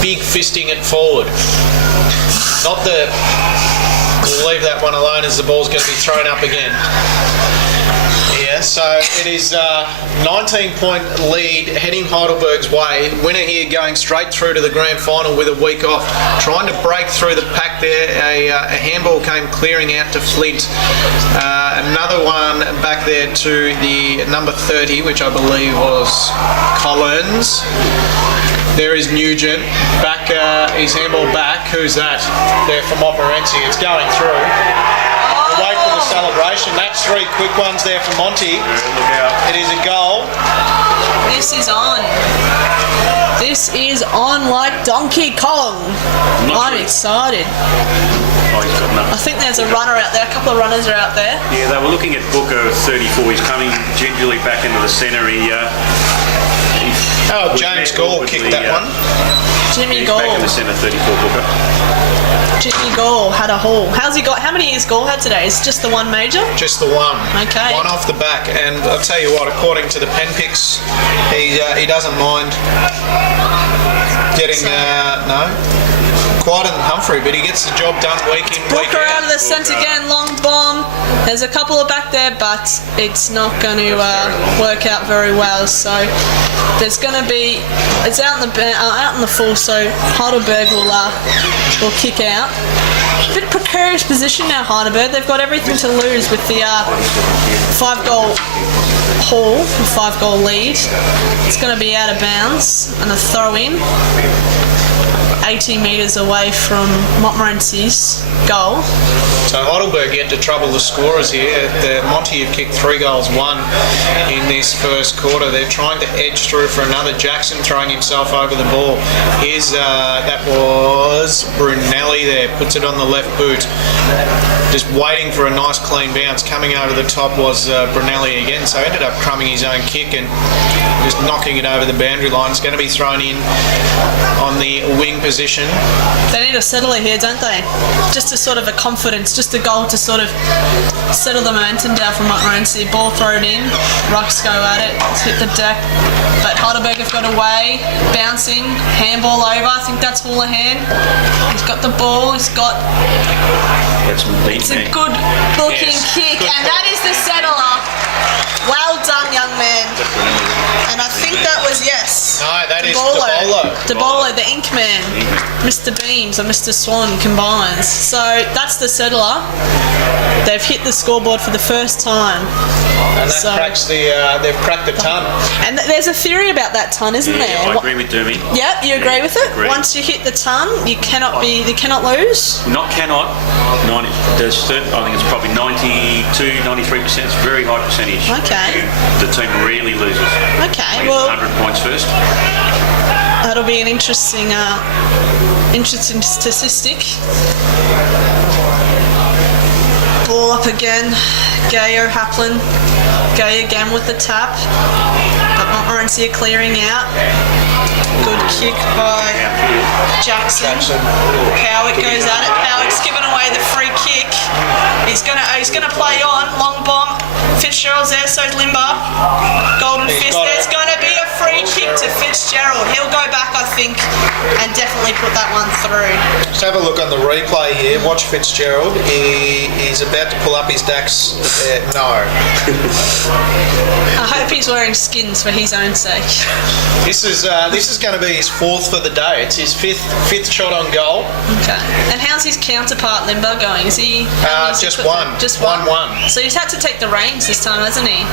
big fisting it forward. Not the... We'll leave that one alone as the ball's going to be thrown up again. Yeah, so it is a 19-point lead heading Heidelberg's way. Winner here going straight through to the grand final with a week off. Trying to break through the pack there. A handball came clearing out to Flint. Another one back there to the number 30, which I believe was Collins. There is Nugent. Back, his handball back. Who's that? There from Montmorency. It's going through. We'll wait for the celebration. That's 3 quick ones there for Monty. Look out. It is a goal. This is on. This is on like Donkey Kong. I'm excited. Oh, he's got nothing. I think there's a runner out there. A couple of runners are out there. Yeah, they were looking at Booker, 34. He's coming gingerly back into the centre. James Gall kicked that one. Jimmy He's Gall. back in the centre, 34 Booker. Jimmy Gall had a haul. How's he got? How many has Gall had today? Is it just the one major? Just the one. Okay. One off the back. And I'll tell you what, according to the pen picks, he doesn't mind getting, quieter than Humphrey, but he gets the job done week in, week Booker out out. of the centre again, long bomb. There's a couple of back there, but it's not going to work out very well. So there's going to be, it's out in the full. So Heidelberg will kick out. A bit precarious position now, Heidelberg. They've got everything to lose with the 5-goal haul, the 5-goal lead. It's going to be out of bounds and a throw in. 80 metres away from Montmorency's goal. So Heidelberg get to trouble the scorers here. Monty have kicked 3 goals, 1 in this first quarter. They're trying to edge through for another. Jackson throwing himself over the ball. Here's that was Brunelli there. Puts it on the left boot. Just waiting for a nice clean bounce. Coming over the top was Brunelli again. So ended up crumbing his own kick and just knocking it over the boundary line. It's going to be thrown in on the wing position. They need a settler here, don't they? Just a sort of a confidence, just a goal to sort of settle the momentum down from Montmorency. Ball thrown in, Rucks go at it, it's hit the deck, but Heidelberg have got away, bouncing, handball over. I think that's Houlihan. He's got the ball. It's a good looking kick, and that is the settler. Well done, young man. And I think that was, yes. No, that is DeBolo. DeBolo, the ink man. Mr. Beams and Mr. Swan combines. So that's the settler. They've hit the scoreboard for the first time. And that cracks they've cracked the ton. And there's a theory about that ton, isn't there? I agree with Dermy. Yep, you agree with it? Agree. Once you hit the ton, you cannot lose? Not cannot. There's certain, I think it's probably 92, 93%. It's a very high percentage. Okay. The team really loses. Okay, well, 100 points first. That'll be an interesting statistic. Ball up again. Gayer, Haplin. Gay again with the tap. But Montmorency are clearing out. Good kick by Jackson. Howitt goes at it. Howitt's given away the free kick. Fitzgerald's there, so's Limber. Golden He's fist. got There's it. going to be a free kick to Fitzgerald. He'll go back, I think, and definitely put that one through. Just have a look on the replay here. Watch Fitzgerald. He's about to pull up his Dax. No. I hope he's wearing skins for his own sake. This is going to be his fourth for the day. It's his fifth shot on goal. Okay. And how's his counterpart Limber going? Is he? Just one. Just 1-1. So he's had to take the reins this time, hasn't he?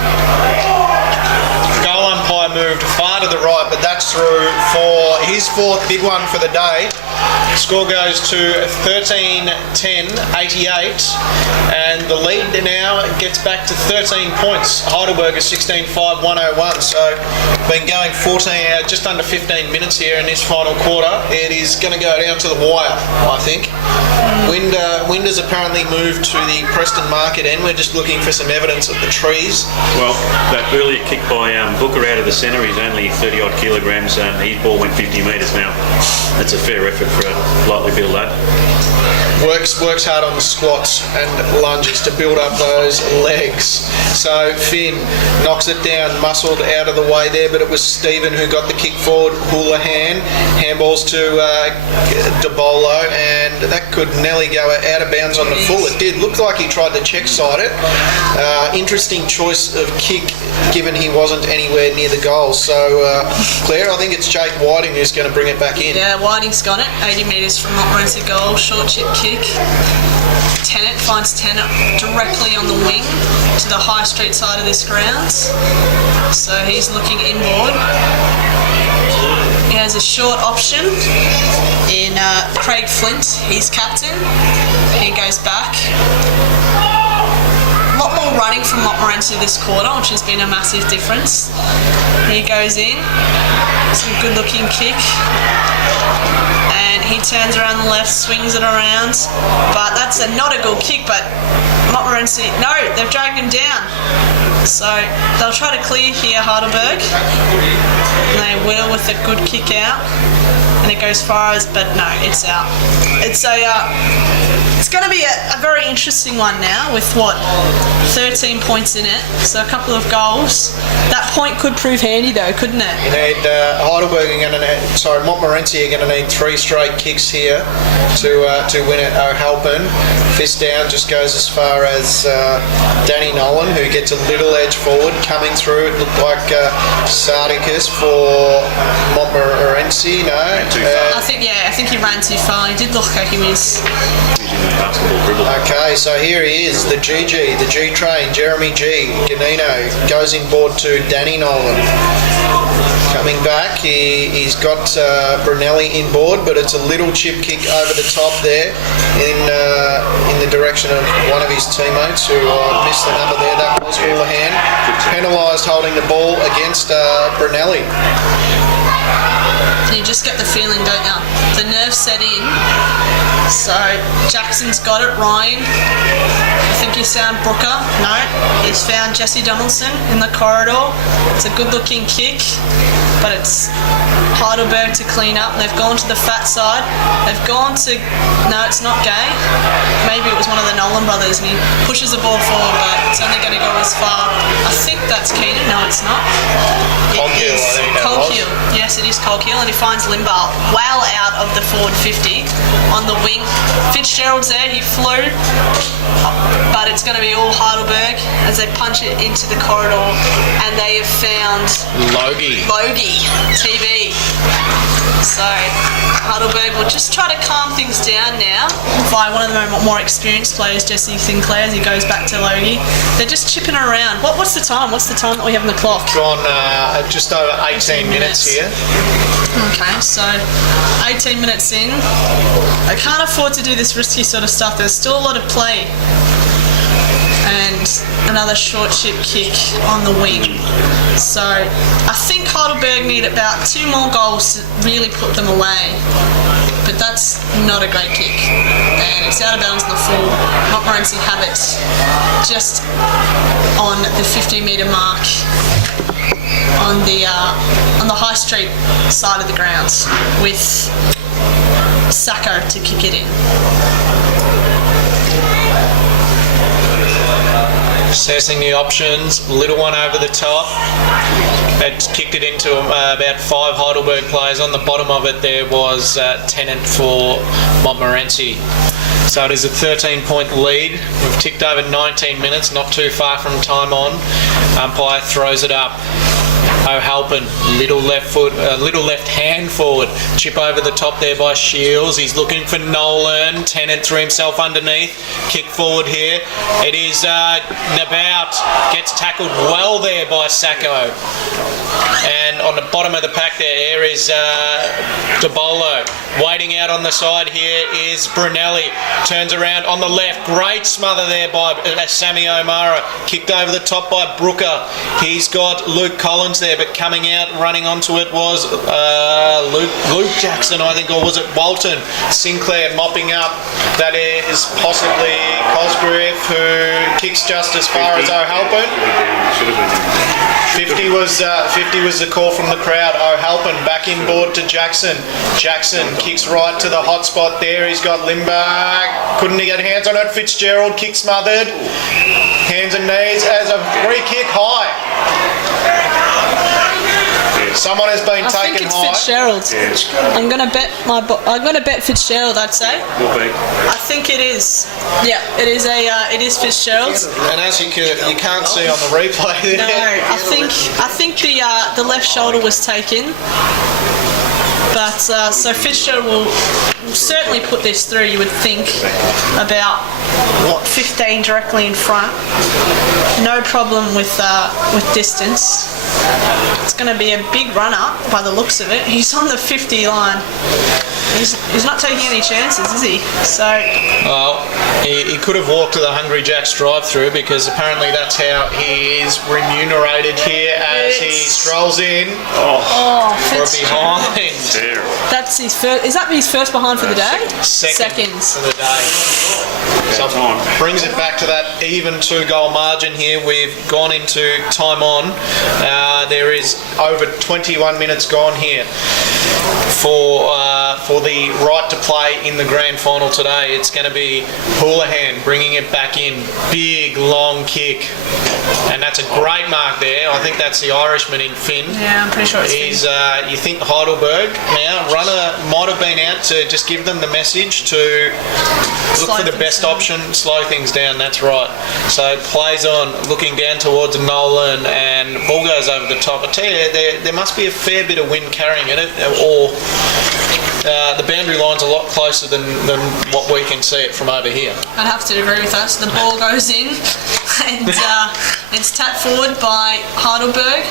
Goal umpire moved far to the right, but that's through for his fourth big one for the day. Score goes to 13-10-88, and the lead now gets back to 13 points. Heidelburg is 16-5-101, so been going 14, just under 15 minutes here in this final quarter. It is going to go down to the wire, I think. Wind has apparently moved to the Preston Market end. We're just looking for some evidence of the trees. Well, that earlier kick by Booker out of the centre, he's only 30 odd kilograms, his ball went 50 metres now. That's a fair effort for a lightly built lad. Works hard on the squats and lunges to build up those legs. So Finn knocks it down, muscled out of the way there, but it was Stephen who got the kick forward. Houlihan handballs to DeBolo, and that could nearly go out of bounds on the full. It did look like he tried to check side it. Interesting choice of kick, given he wasn't anywhere near the goal. So Claire, I think it's Jake Whiting who's going to bring it back in. Yeah, Whiting's got it. 80 metres from Montmorency goal, short chip kick. Tennant finds Tennant directly on the wing to the high street side of this ground. So he's looking inboard. He has a short option in Craig Flint, he's captain. He goes back. A lot more running from Montmorency this quarter, which has been a massive difference. He goes in, some good looking kick. He turns around the left, swings it around, but that's not a good kick. But Montmorency, no, they've dragged him down. So they'll try to clear here, Heidelberg. And they will with a good kick out, and it goes far as, but no, it's out. It's going to be a very interesting one now with 13 points in it, so a couple of goals. That point could prove handy though, couldn't it? You need Montmorency are going to need 3 straight kicks here to win it. O'Halpin, fist down, just goes as far as Danny Nolan, who gets a little edge forward coming through. It looked like Sardicus for Montmorency. No, I think he ran too far. He did look like he was. Okay, so here he is, the G train, Jeremy G. Ganino goes inboard to Danny Nolan. Coming back, he's got Brunelli inboard, but it's a little chip kick over the top there in the direction of one of his teammates who missed the number there. That was Houlihan. Penalised holding the ball against Brunelli. You just get the feeling, don't you? The nerves set in. So Jackson's got it. Ryan, I think he's found Brooker. No, he's found Jesse Donaldson in the corridor. It's a good looking kick, but it's Heidelberg to clean up. They've gone to the fat side. They've gone to, no, it's not Gay. Maybe it was one of the Nolan brothers, and he pushes the ball forward, but it's only going to go as far. I think that's Keenan. No, it's not. Colquill, I think that was. Colquill. Yes, it is Colquill, and he finds Limbaugh well out of the forward 50 on the wing. Fitzgerald's there, he flew, but it's going to be all Heidelberg as they punch it into the corridor, and they have found Logie TV. So Heidelberg will just try to calm things down now by one of the more experienced players, Jesse Sinclair, as he goes back to Logie. They're just chipping around. What's the time? What's the time that we have on the clock? Gone just over 18 minutes here. Okay, so 18 minutes in. I can't afford to do this risky sort of stuff. There's still a lot of play. And another short chip kick on the wing. So I think Heidelberg need about 2 more goals to really put them away. But that's not a great kick. And it's out of bounds on the full. Montmorency have it just on the 50-metre mark on the high street side of the grounds with Sacco to kick it in. Assessing the options, little one over the top. It's kicked it into about 5 Heidelberg players. On the bottom of it there was Tennant for Montmorency. So it is a 13-point lead. We've ticked over 19 minutes, not too far from time on. Umpire throws it up. O'Halpin, little left hand forward. Chip over the top there by Shields. He's looking for Nolan. Tennant threw himself underneath. Kick forward here. It is Nabout. Gets tackled well there by Sacco. And on the bottom of the pack there is DeBolo. Waiting out on the side here is Brunelli. Turns around on the left. Great smother there by Sammy O'Mara. Kicked over the top by Brooker. He's got Luke Collins there, but coming out, running onto it was Luke Jackson, I think, or was it Walton? Sinclair mopping up. That is possibly Cosgrave, who kicks just as far as O'Halpin. 50 was the call from the crowd. O'Halpin back inboard to Jackson. Jackson kicks right to the hot spot there. He's got Lindbergh. Couldn't he get hands on it? Fitzgerald kick smothered. Hands and knees as a free kick high. Someone has been taken high. I think it's Fitzgerald. I'm gonna bet Fitzgerald. I'd say. Will be. I think it is. Yeah, it is Fitzgerald. And as you can't see on the replay there. No, I think the left shoulder was taken. But so Fitzgerald will certainly put this through. You would think about 15 directly in front. No problem with distance. It's going to be a big run up by the looks of it. He's on the 50 line. He's not taking any chances, is he? So. Well, he could have walked to the Hungry Jack's drive-through, because apparently that's how he is remunerated here as he strolls in for a behind. That's his first. Is that his first behind for the day? Second for the day. So brings it back to that even 2-goal margin here. We've gone into time on. There is over 21 minutes gone here for the right to play in the grand final today. It's going to be Houlihan bringing it back in. Big, long kick. And that's a great mark there. I think that's the Irishman in Finn. Yeah, I'm pretty sure it's Finn. You think Heidelberg now, runner might have been out to just give them the message to look for the best option, slow things down, that's right. So plays on, looking down towards Nolan, and ball goes over the top. I tell you, there must be a fair bit of wind carrying it, or the boundary line's a lot closer than what we can see it from over here. I'd have to agree with that. So the ball goes in, and it's tapped forward by Heidelberg,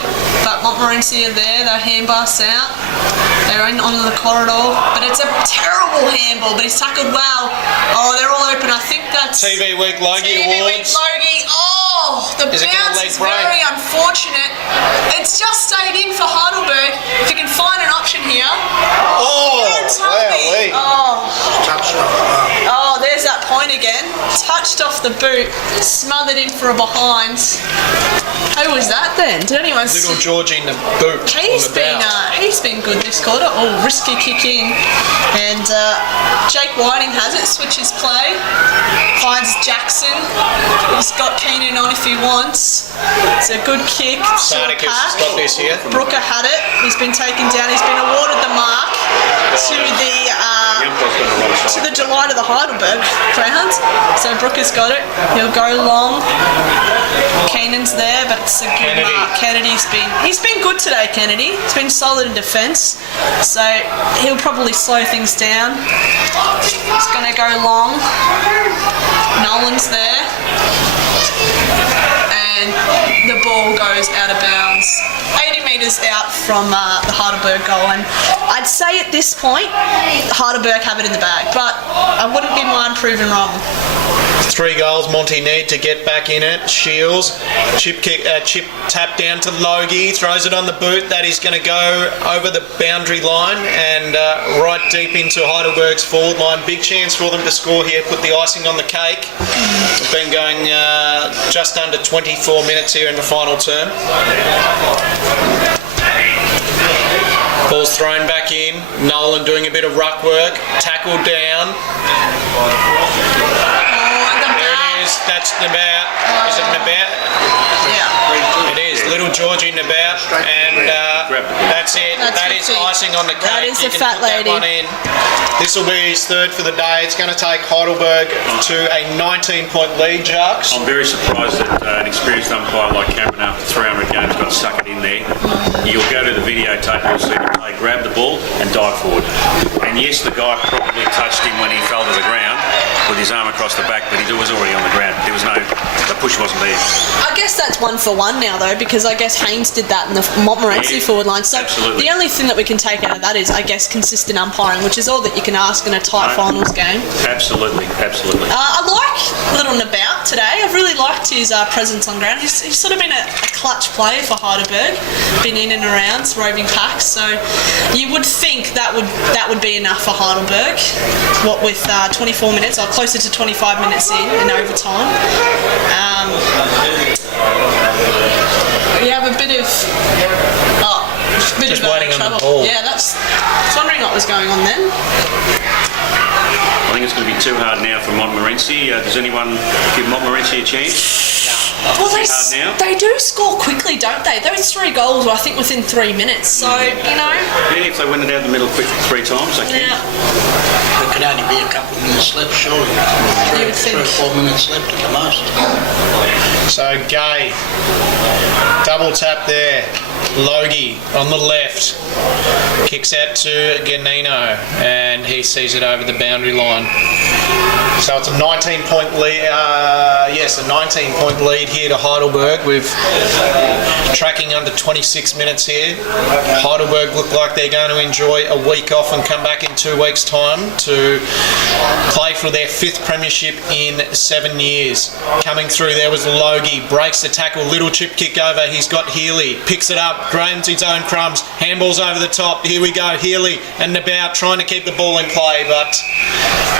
but Montmorency are there. They're handbars out. They're in onto the corridor, but it's a terrible handball. But he's tackled well. Oh, they're all open. I think that's TV Week Logie TV Awards. Week Logie. Oh, the bounce is very unfortunate. It's just stayed in for Heidelberg. If you can find an option here. Oh, wow. Oh, there's that point again. Touched off the boot, smothered in for a behind. Who was that then? Did anyone see? Little George in the boot. He's been good this quarter. Oh, risky kick in. And Jake Whiting has it, switches play. Finds Jackson. He's got Keenan on if he wants. It's a good kick. Sardikus has got this here. Brooker had it. He's been taken down. He's been awarded the mark to the delight of the Heidelberg crowds. So Brooker's got it. He'll go long. Keenan's there, but it's a good mark. Kennedy's been good today, Kennedy. He's been solid in defence. So he'll probably slow things down. He's going to go long. Nolan's there. And the ball goes out of bounds. 80 metres out from the Heidelberg goal, and I'd say at this point Heidelberg have it in the bag, but I wouldn't be mind proven wrong. 3 goals Monty need to get back in it. Shields, chip tap down to Logie, throws it on the boot. That is going to go over the boundary line and right deep into Heidelberg's forward line. Big chance for them to score here, put the icing on the cake. We've been going just under 24 minutes here in the final term. Ball's thrown back in. Nolan doing a bit of ruck work. Tackled down. That's Nabout. Is it Nabout? Yeah. It is. Little Georgie Nabout. And that's it. That is icing on the cake. That is you the can fat put lady. that one in. This will be his third for the day. It's going to take Heidelberg to a 19-point lead, Jacques. I'm very surprised that an experienced umpire like Cameron, after 300 games, got stuck it in there. You'll go to the videotape, you'll see the play grab the ball and dive forward. And yes, the guy probably touched him when he fell to the ground with his arm across the back, but he was already on the ground. There was the push wasn't there. I guess that's 1 for 1 now, though, because I guess Haynes did that in the Montmorency forward line. So absolutely. The only thing that we can take out of that is, I guess, consistent umpiring, which is all that you can ask in a tight finals game. Absolutely. I like little Nabout today. I've really liked his presence on ground. He's sort of been a clutch player for Heidelberg, been in and around, roving packs. So you would think that would be enough for Heidelberg. What with 24 minutes, or closer to 25 minutes in overtime. We have a bit of Just waiting on trouble. the ball. Yeah, I was wondering what was going on then. I think it's going to be too hard now for Montmorency. Does anyone give Montmorency a chance? Well, they do score quickly, don't they? Those 3 goals were, I think, within 3 minutes. So, Yeah, if they win it out the middle quick 3 times, they can. Yeah. There could only be a couple of minutes left, surely. You would 3 or think. 4 minutes left at the most. So Gay, double tap there. Logie on the left, kicks out to Ganino, and he sees it over the boundary line. So it's a 19-point lead. A 19-point lead here to Heidelberg. We've tracking under 26 minutes here. Heidelberg look like they're going to enjoy a week off and come back in 2 weeks' time to play for their 5th premiership in 7 years. Coming through there was Logie, breaks the tackle, little chip kick over. He's got Healy, picks it up, grabs his own crumbs, handballs over the top. Here we go, Healy and Nabout trying to keep the ball in play, but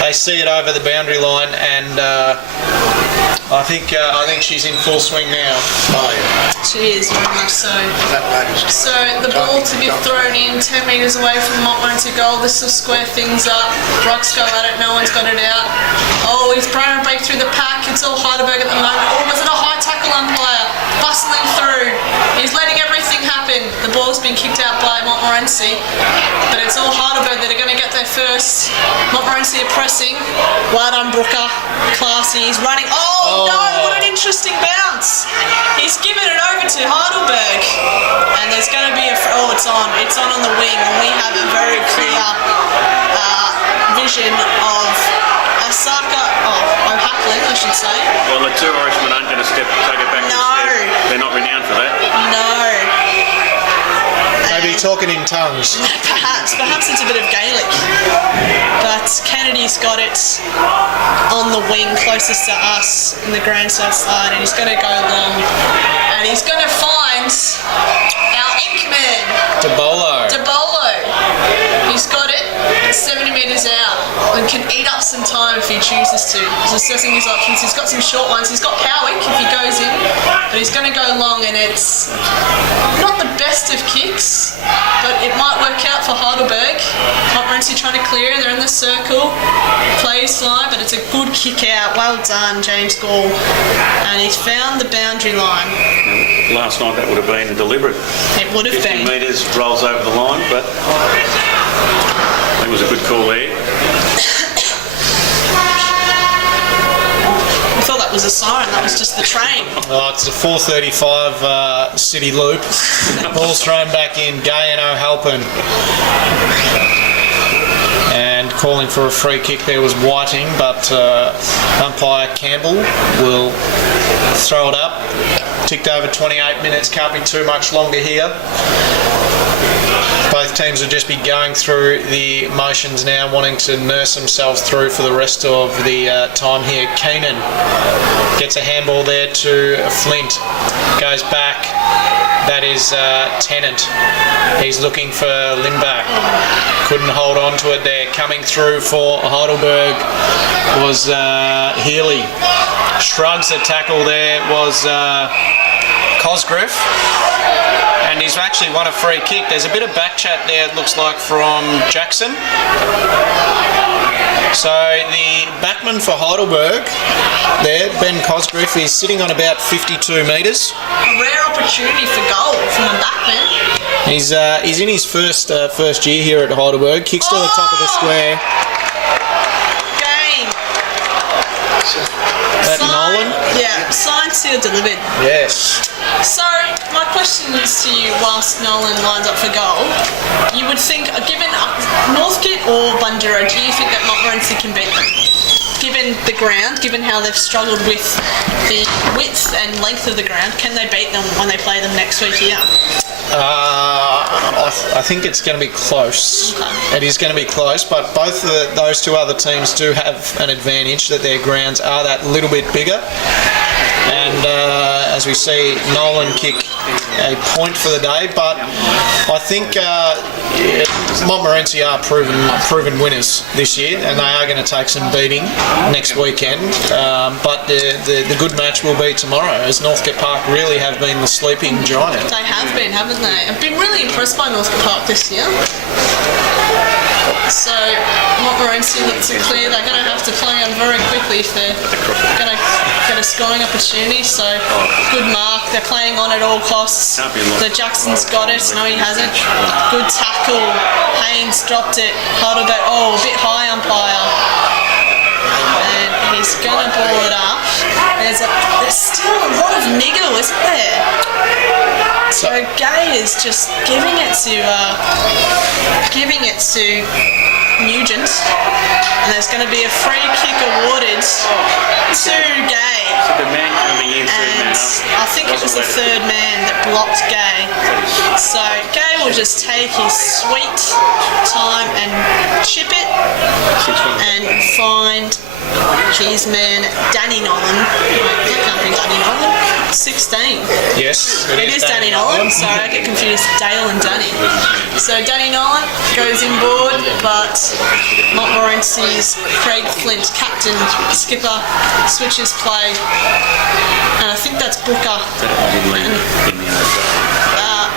they see it over the boundary line, and I think she's in full swing now. Oh, yeah. She is, very much so. That lady's So the ball to be thrown in 10 metres away from the Montmorency goal. This will square things up. Rocks go at it, no one's got it out. Oh, he's trying to break through the pack. It's all Heidelberg at the moment. Oh, was it a high tackle umpire? Bustling through. He's letting everything happen. The ball's been kicked out by Montmorency, but it's all Heidelberg that are going to get their first. Montmorency are pressing. Well done, Brooker. Classy. He's running. Oh, no, what an interesting bounce. He's given it over to Heidelberg, and there's going to be it's on the wing, and we have a very clear vision of O'Haplin, I should say. Well, the 2 Irishmen aren't going to take it back. No. They're not renowned for that. No. Maybe talking in tongues. Perhaps it's a bit of Gaelic, but Kennedy's got it on the wing closest to us in the grand south side, and he's going to go long, and he's going to find our Inkman, DeBolo. He's got it 70 metres out and can eat up some time if he chooses to. He's assessing his options. He's got some short ones. He's got Cowick if he goes in, but he's going to go long, and it's not the best of kicks, but it might work out for Heidelberg. Montmorency trying to clear. They're in the circle. Plays fly, but it's a good kick out. Well done, James Gall. And he's found the boundary line. Last night that would have been deliberate. It would have 50 been. metres, rolls over the line, but that was a good call there. I thought that was a siren. That was just the train. Oh, it's the 4:35 City Loop. Ball's thrown back in. Gay and O'Halpin. And calling for a free kick there was Whiting, but umpire Campbell will throw it up. Ticked over 28 minutes, can't be too much longer here. Both teams will just be going through the motions now, wanting to nurse themselves through for the rest of the time here. Keenan gets a handball there to Flint, goes back. That is Tennant. He's looking for Lindback. Couldn't hold on to it there. Coming through for Heidelberg was Healy. Shrugs the tackle there was Cosgriff. And he's actually won a free kick. There's a bit of back chat there, it looks like, from Jackson. So the backman for Heidelberg, there, Ben Cosgriff, is sitting on about 52 metres. A rare opportunity for goal from a backman. He's in his first year here at Heidelberg. Kicks to the top of the square. Game. That Nolan. Yeah, signed, sealed, delivered. Yes. So, my question is to you, whilst Nolan lines up for goal, you would think, given Northcote or Bundoora, do you think that Montmorency can beat them? Given the ground, given how they've struggled with the width and length of the ground, can they beat them when they play them next week here? I think it's going to be close. Okay. It is going to be close, but both those two other teams do have an advantage that their grounds are that little bit bigger. And as we see Nolan kick a point for the day, but I think Montmorency are proven winners this year, and they are going to take some beating next weekend. But the good match will be tomorrow, as Northcote Park really have been the sleeping giant. They have been, haven't they? I've been really impressed by Northcote Park this year. So Montmorency looks clear. They're going to have to play on very quickly if they're going to get a scoring opportunity. So good mark. They're playing on at all costs. The Jackson's got it. No, he hasn't. Good tackle. Haynes dropped it. Heidelberg. Oh, a bit high, umpire. And he's going to ball it up. There's still a lot of niggle, isn't there? So Gay is just giving it to Nugent, and there's going to be a free kick awarded to Gay. So the man coming in, and I think it was the third man that blocked Gay. So Gay will just take his sweet time and chip it and find his man Danny Nolan. That can't be Danny Nolan. 16. Yes, it is Danny Nolan. Sorry, I get confused. Dale and Danny. So Danny Nolan goes inboard, but Montmorency's Craig Flint, captain, skipper, switches play, and I think that's Booker.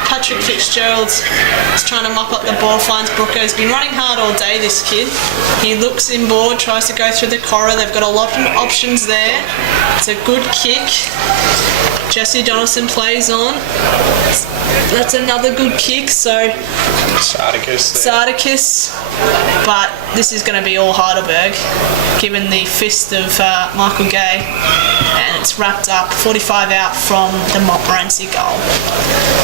Patrick Fitzgerald is trying to mop up the ball, finds Booker. He's been running hard all day, this kid. He looks inboard, tries to go through the corridor. They've got a lot of options there. It's a good kick. Jesse Donaldson plays on. That's another good kick, so Sardicus. But this is going to be all Heidelberg, given the fist of Michael Gay. And it's wrapped up, 45 out from the Montmorency goal.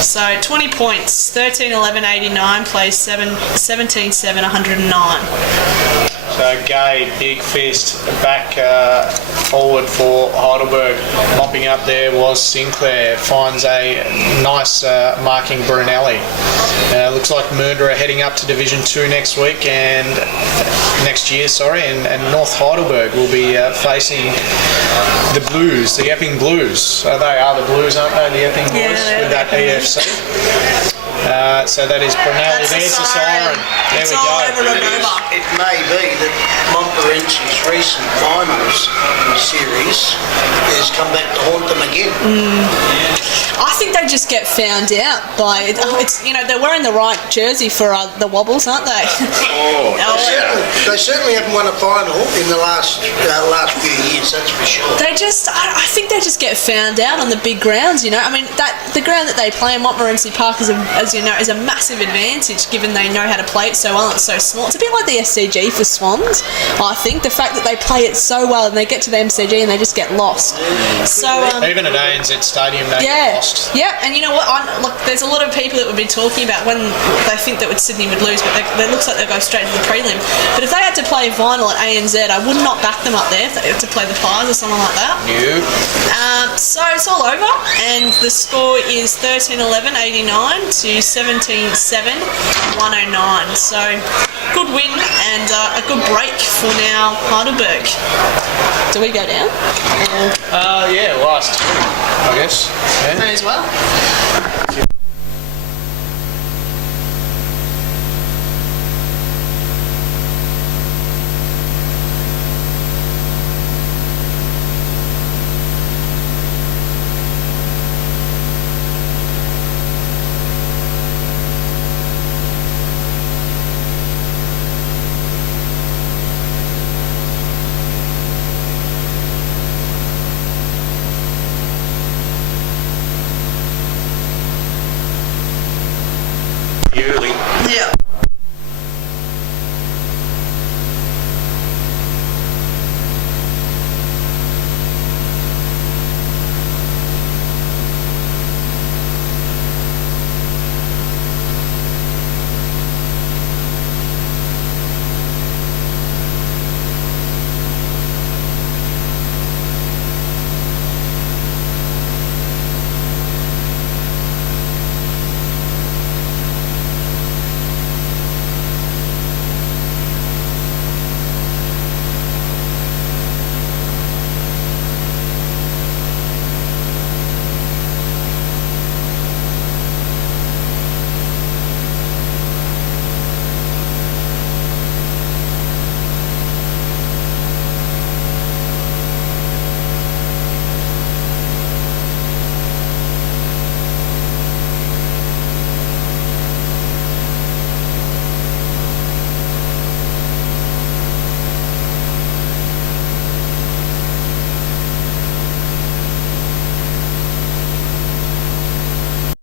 So 20 points, 13-11-89, plays 17-7, 109. So Gay, big fist, back forward for Heidelberg. Mopping up there was Sinclair, finds a nice marking Brunelli. Looks like Murderer heading up to Division 2 next year, and North Heidelberg will be facing the Blues, the Epping Blues. They are the Blues, aren't they, the Epping Blues, with that EFC. So that is Brunelli. There's the siren. There we go. It may be that Montmorency's recent finals series has come back to haunt them again. I think they just get found out by it's. They're wearing the right jersey for the Wobbles, aren't they? They certainly haven't won a final in the last few years. That's for sure. I think they just get found out on the big grounds. I mean, the ground that they play in Montmorency Park is a massive advantage, given they know how to play it so well and it's so small. It's a bit like the SCG for Swans. I think the fact that they play it so well and they get to the MCG and they just get lost. So even at ANZ Stadium, they get lost. Yeah, and you know what? There's a lot of people that would be talking about when they think that Sydney would lose, but it looks like they'll go straight to the prelim. But if they had to play final at ANZ, I would not back them up there if they had to play the Pies or someone like that. No. So it's all over, and the score is 13-11-89 to 17-7, 109. So good win and a good break for now Heidelberg. Do we go down? Yeah, last two, I guess. Yeah. May as well. you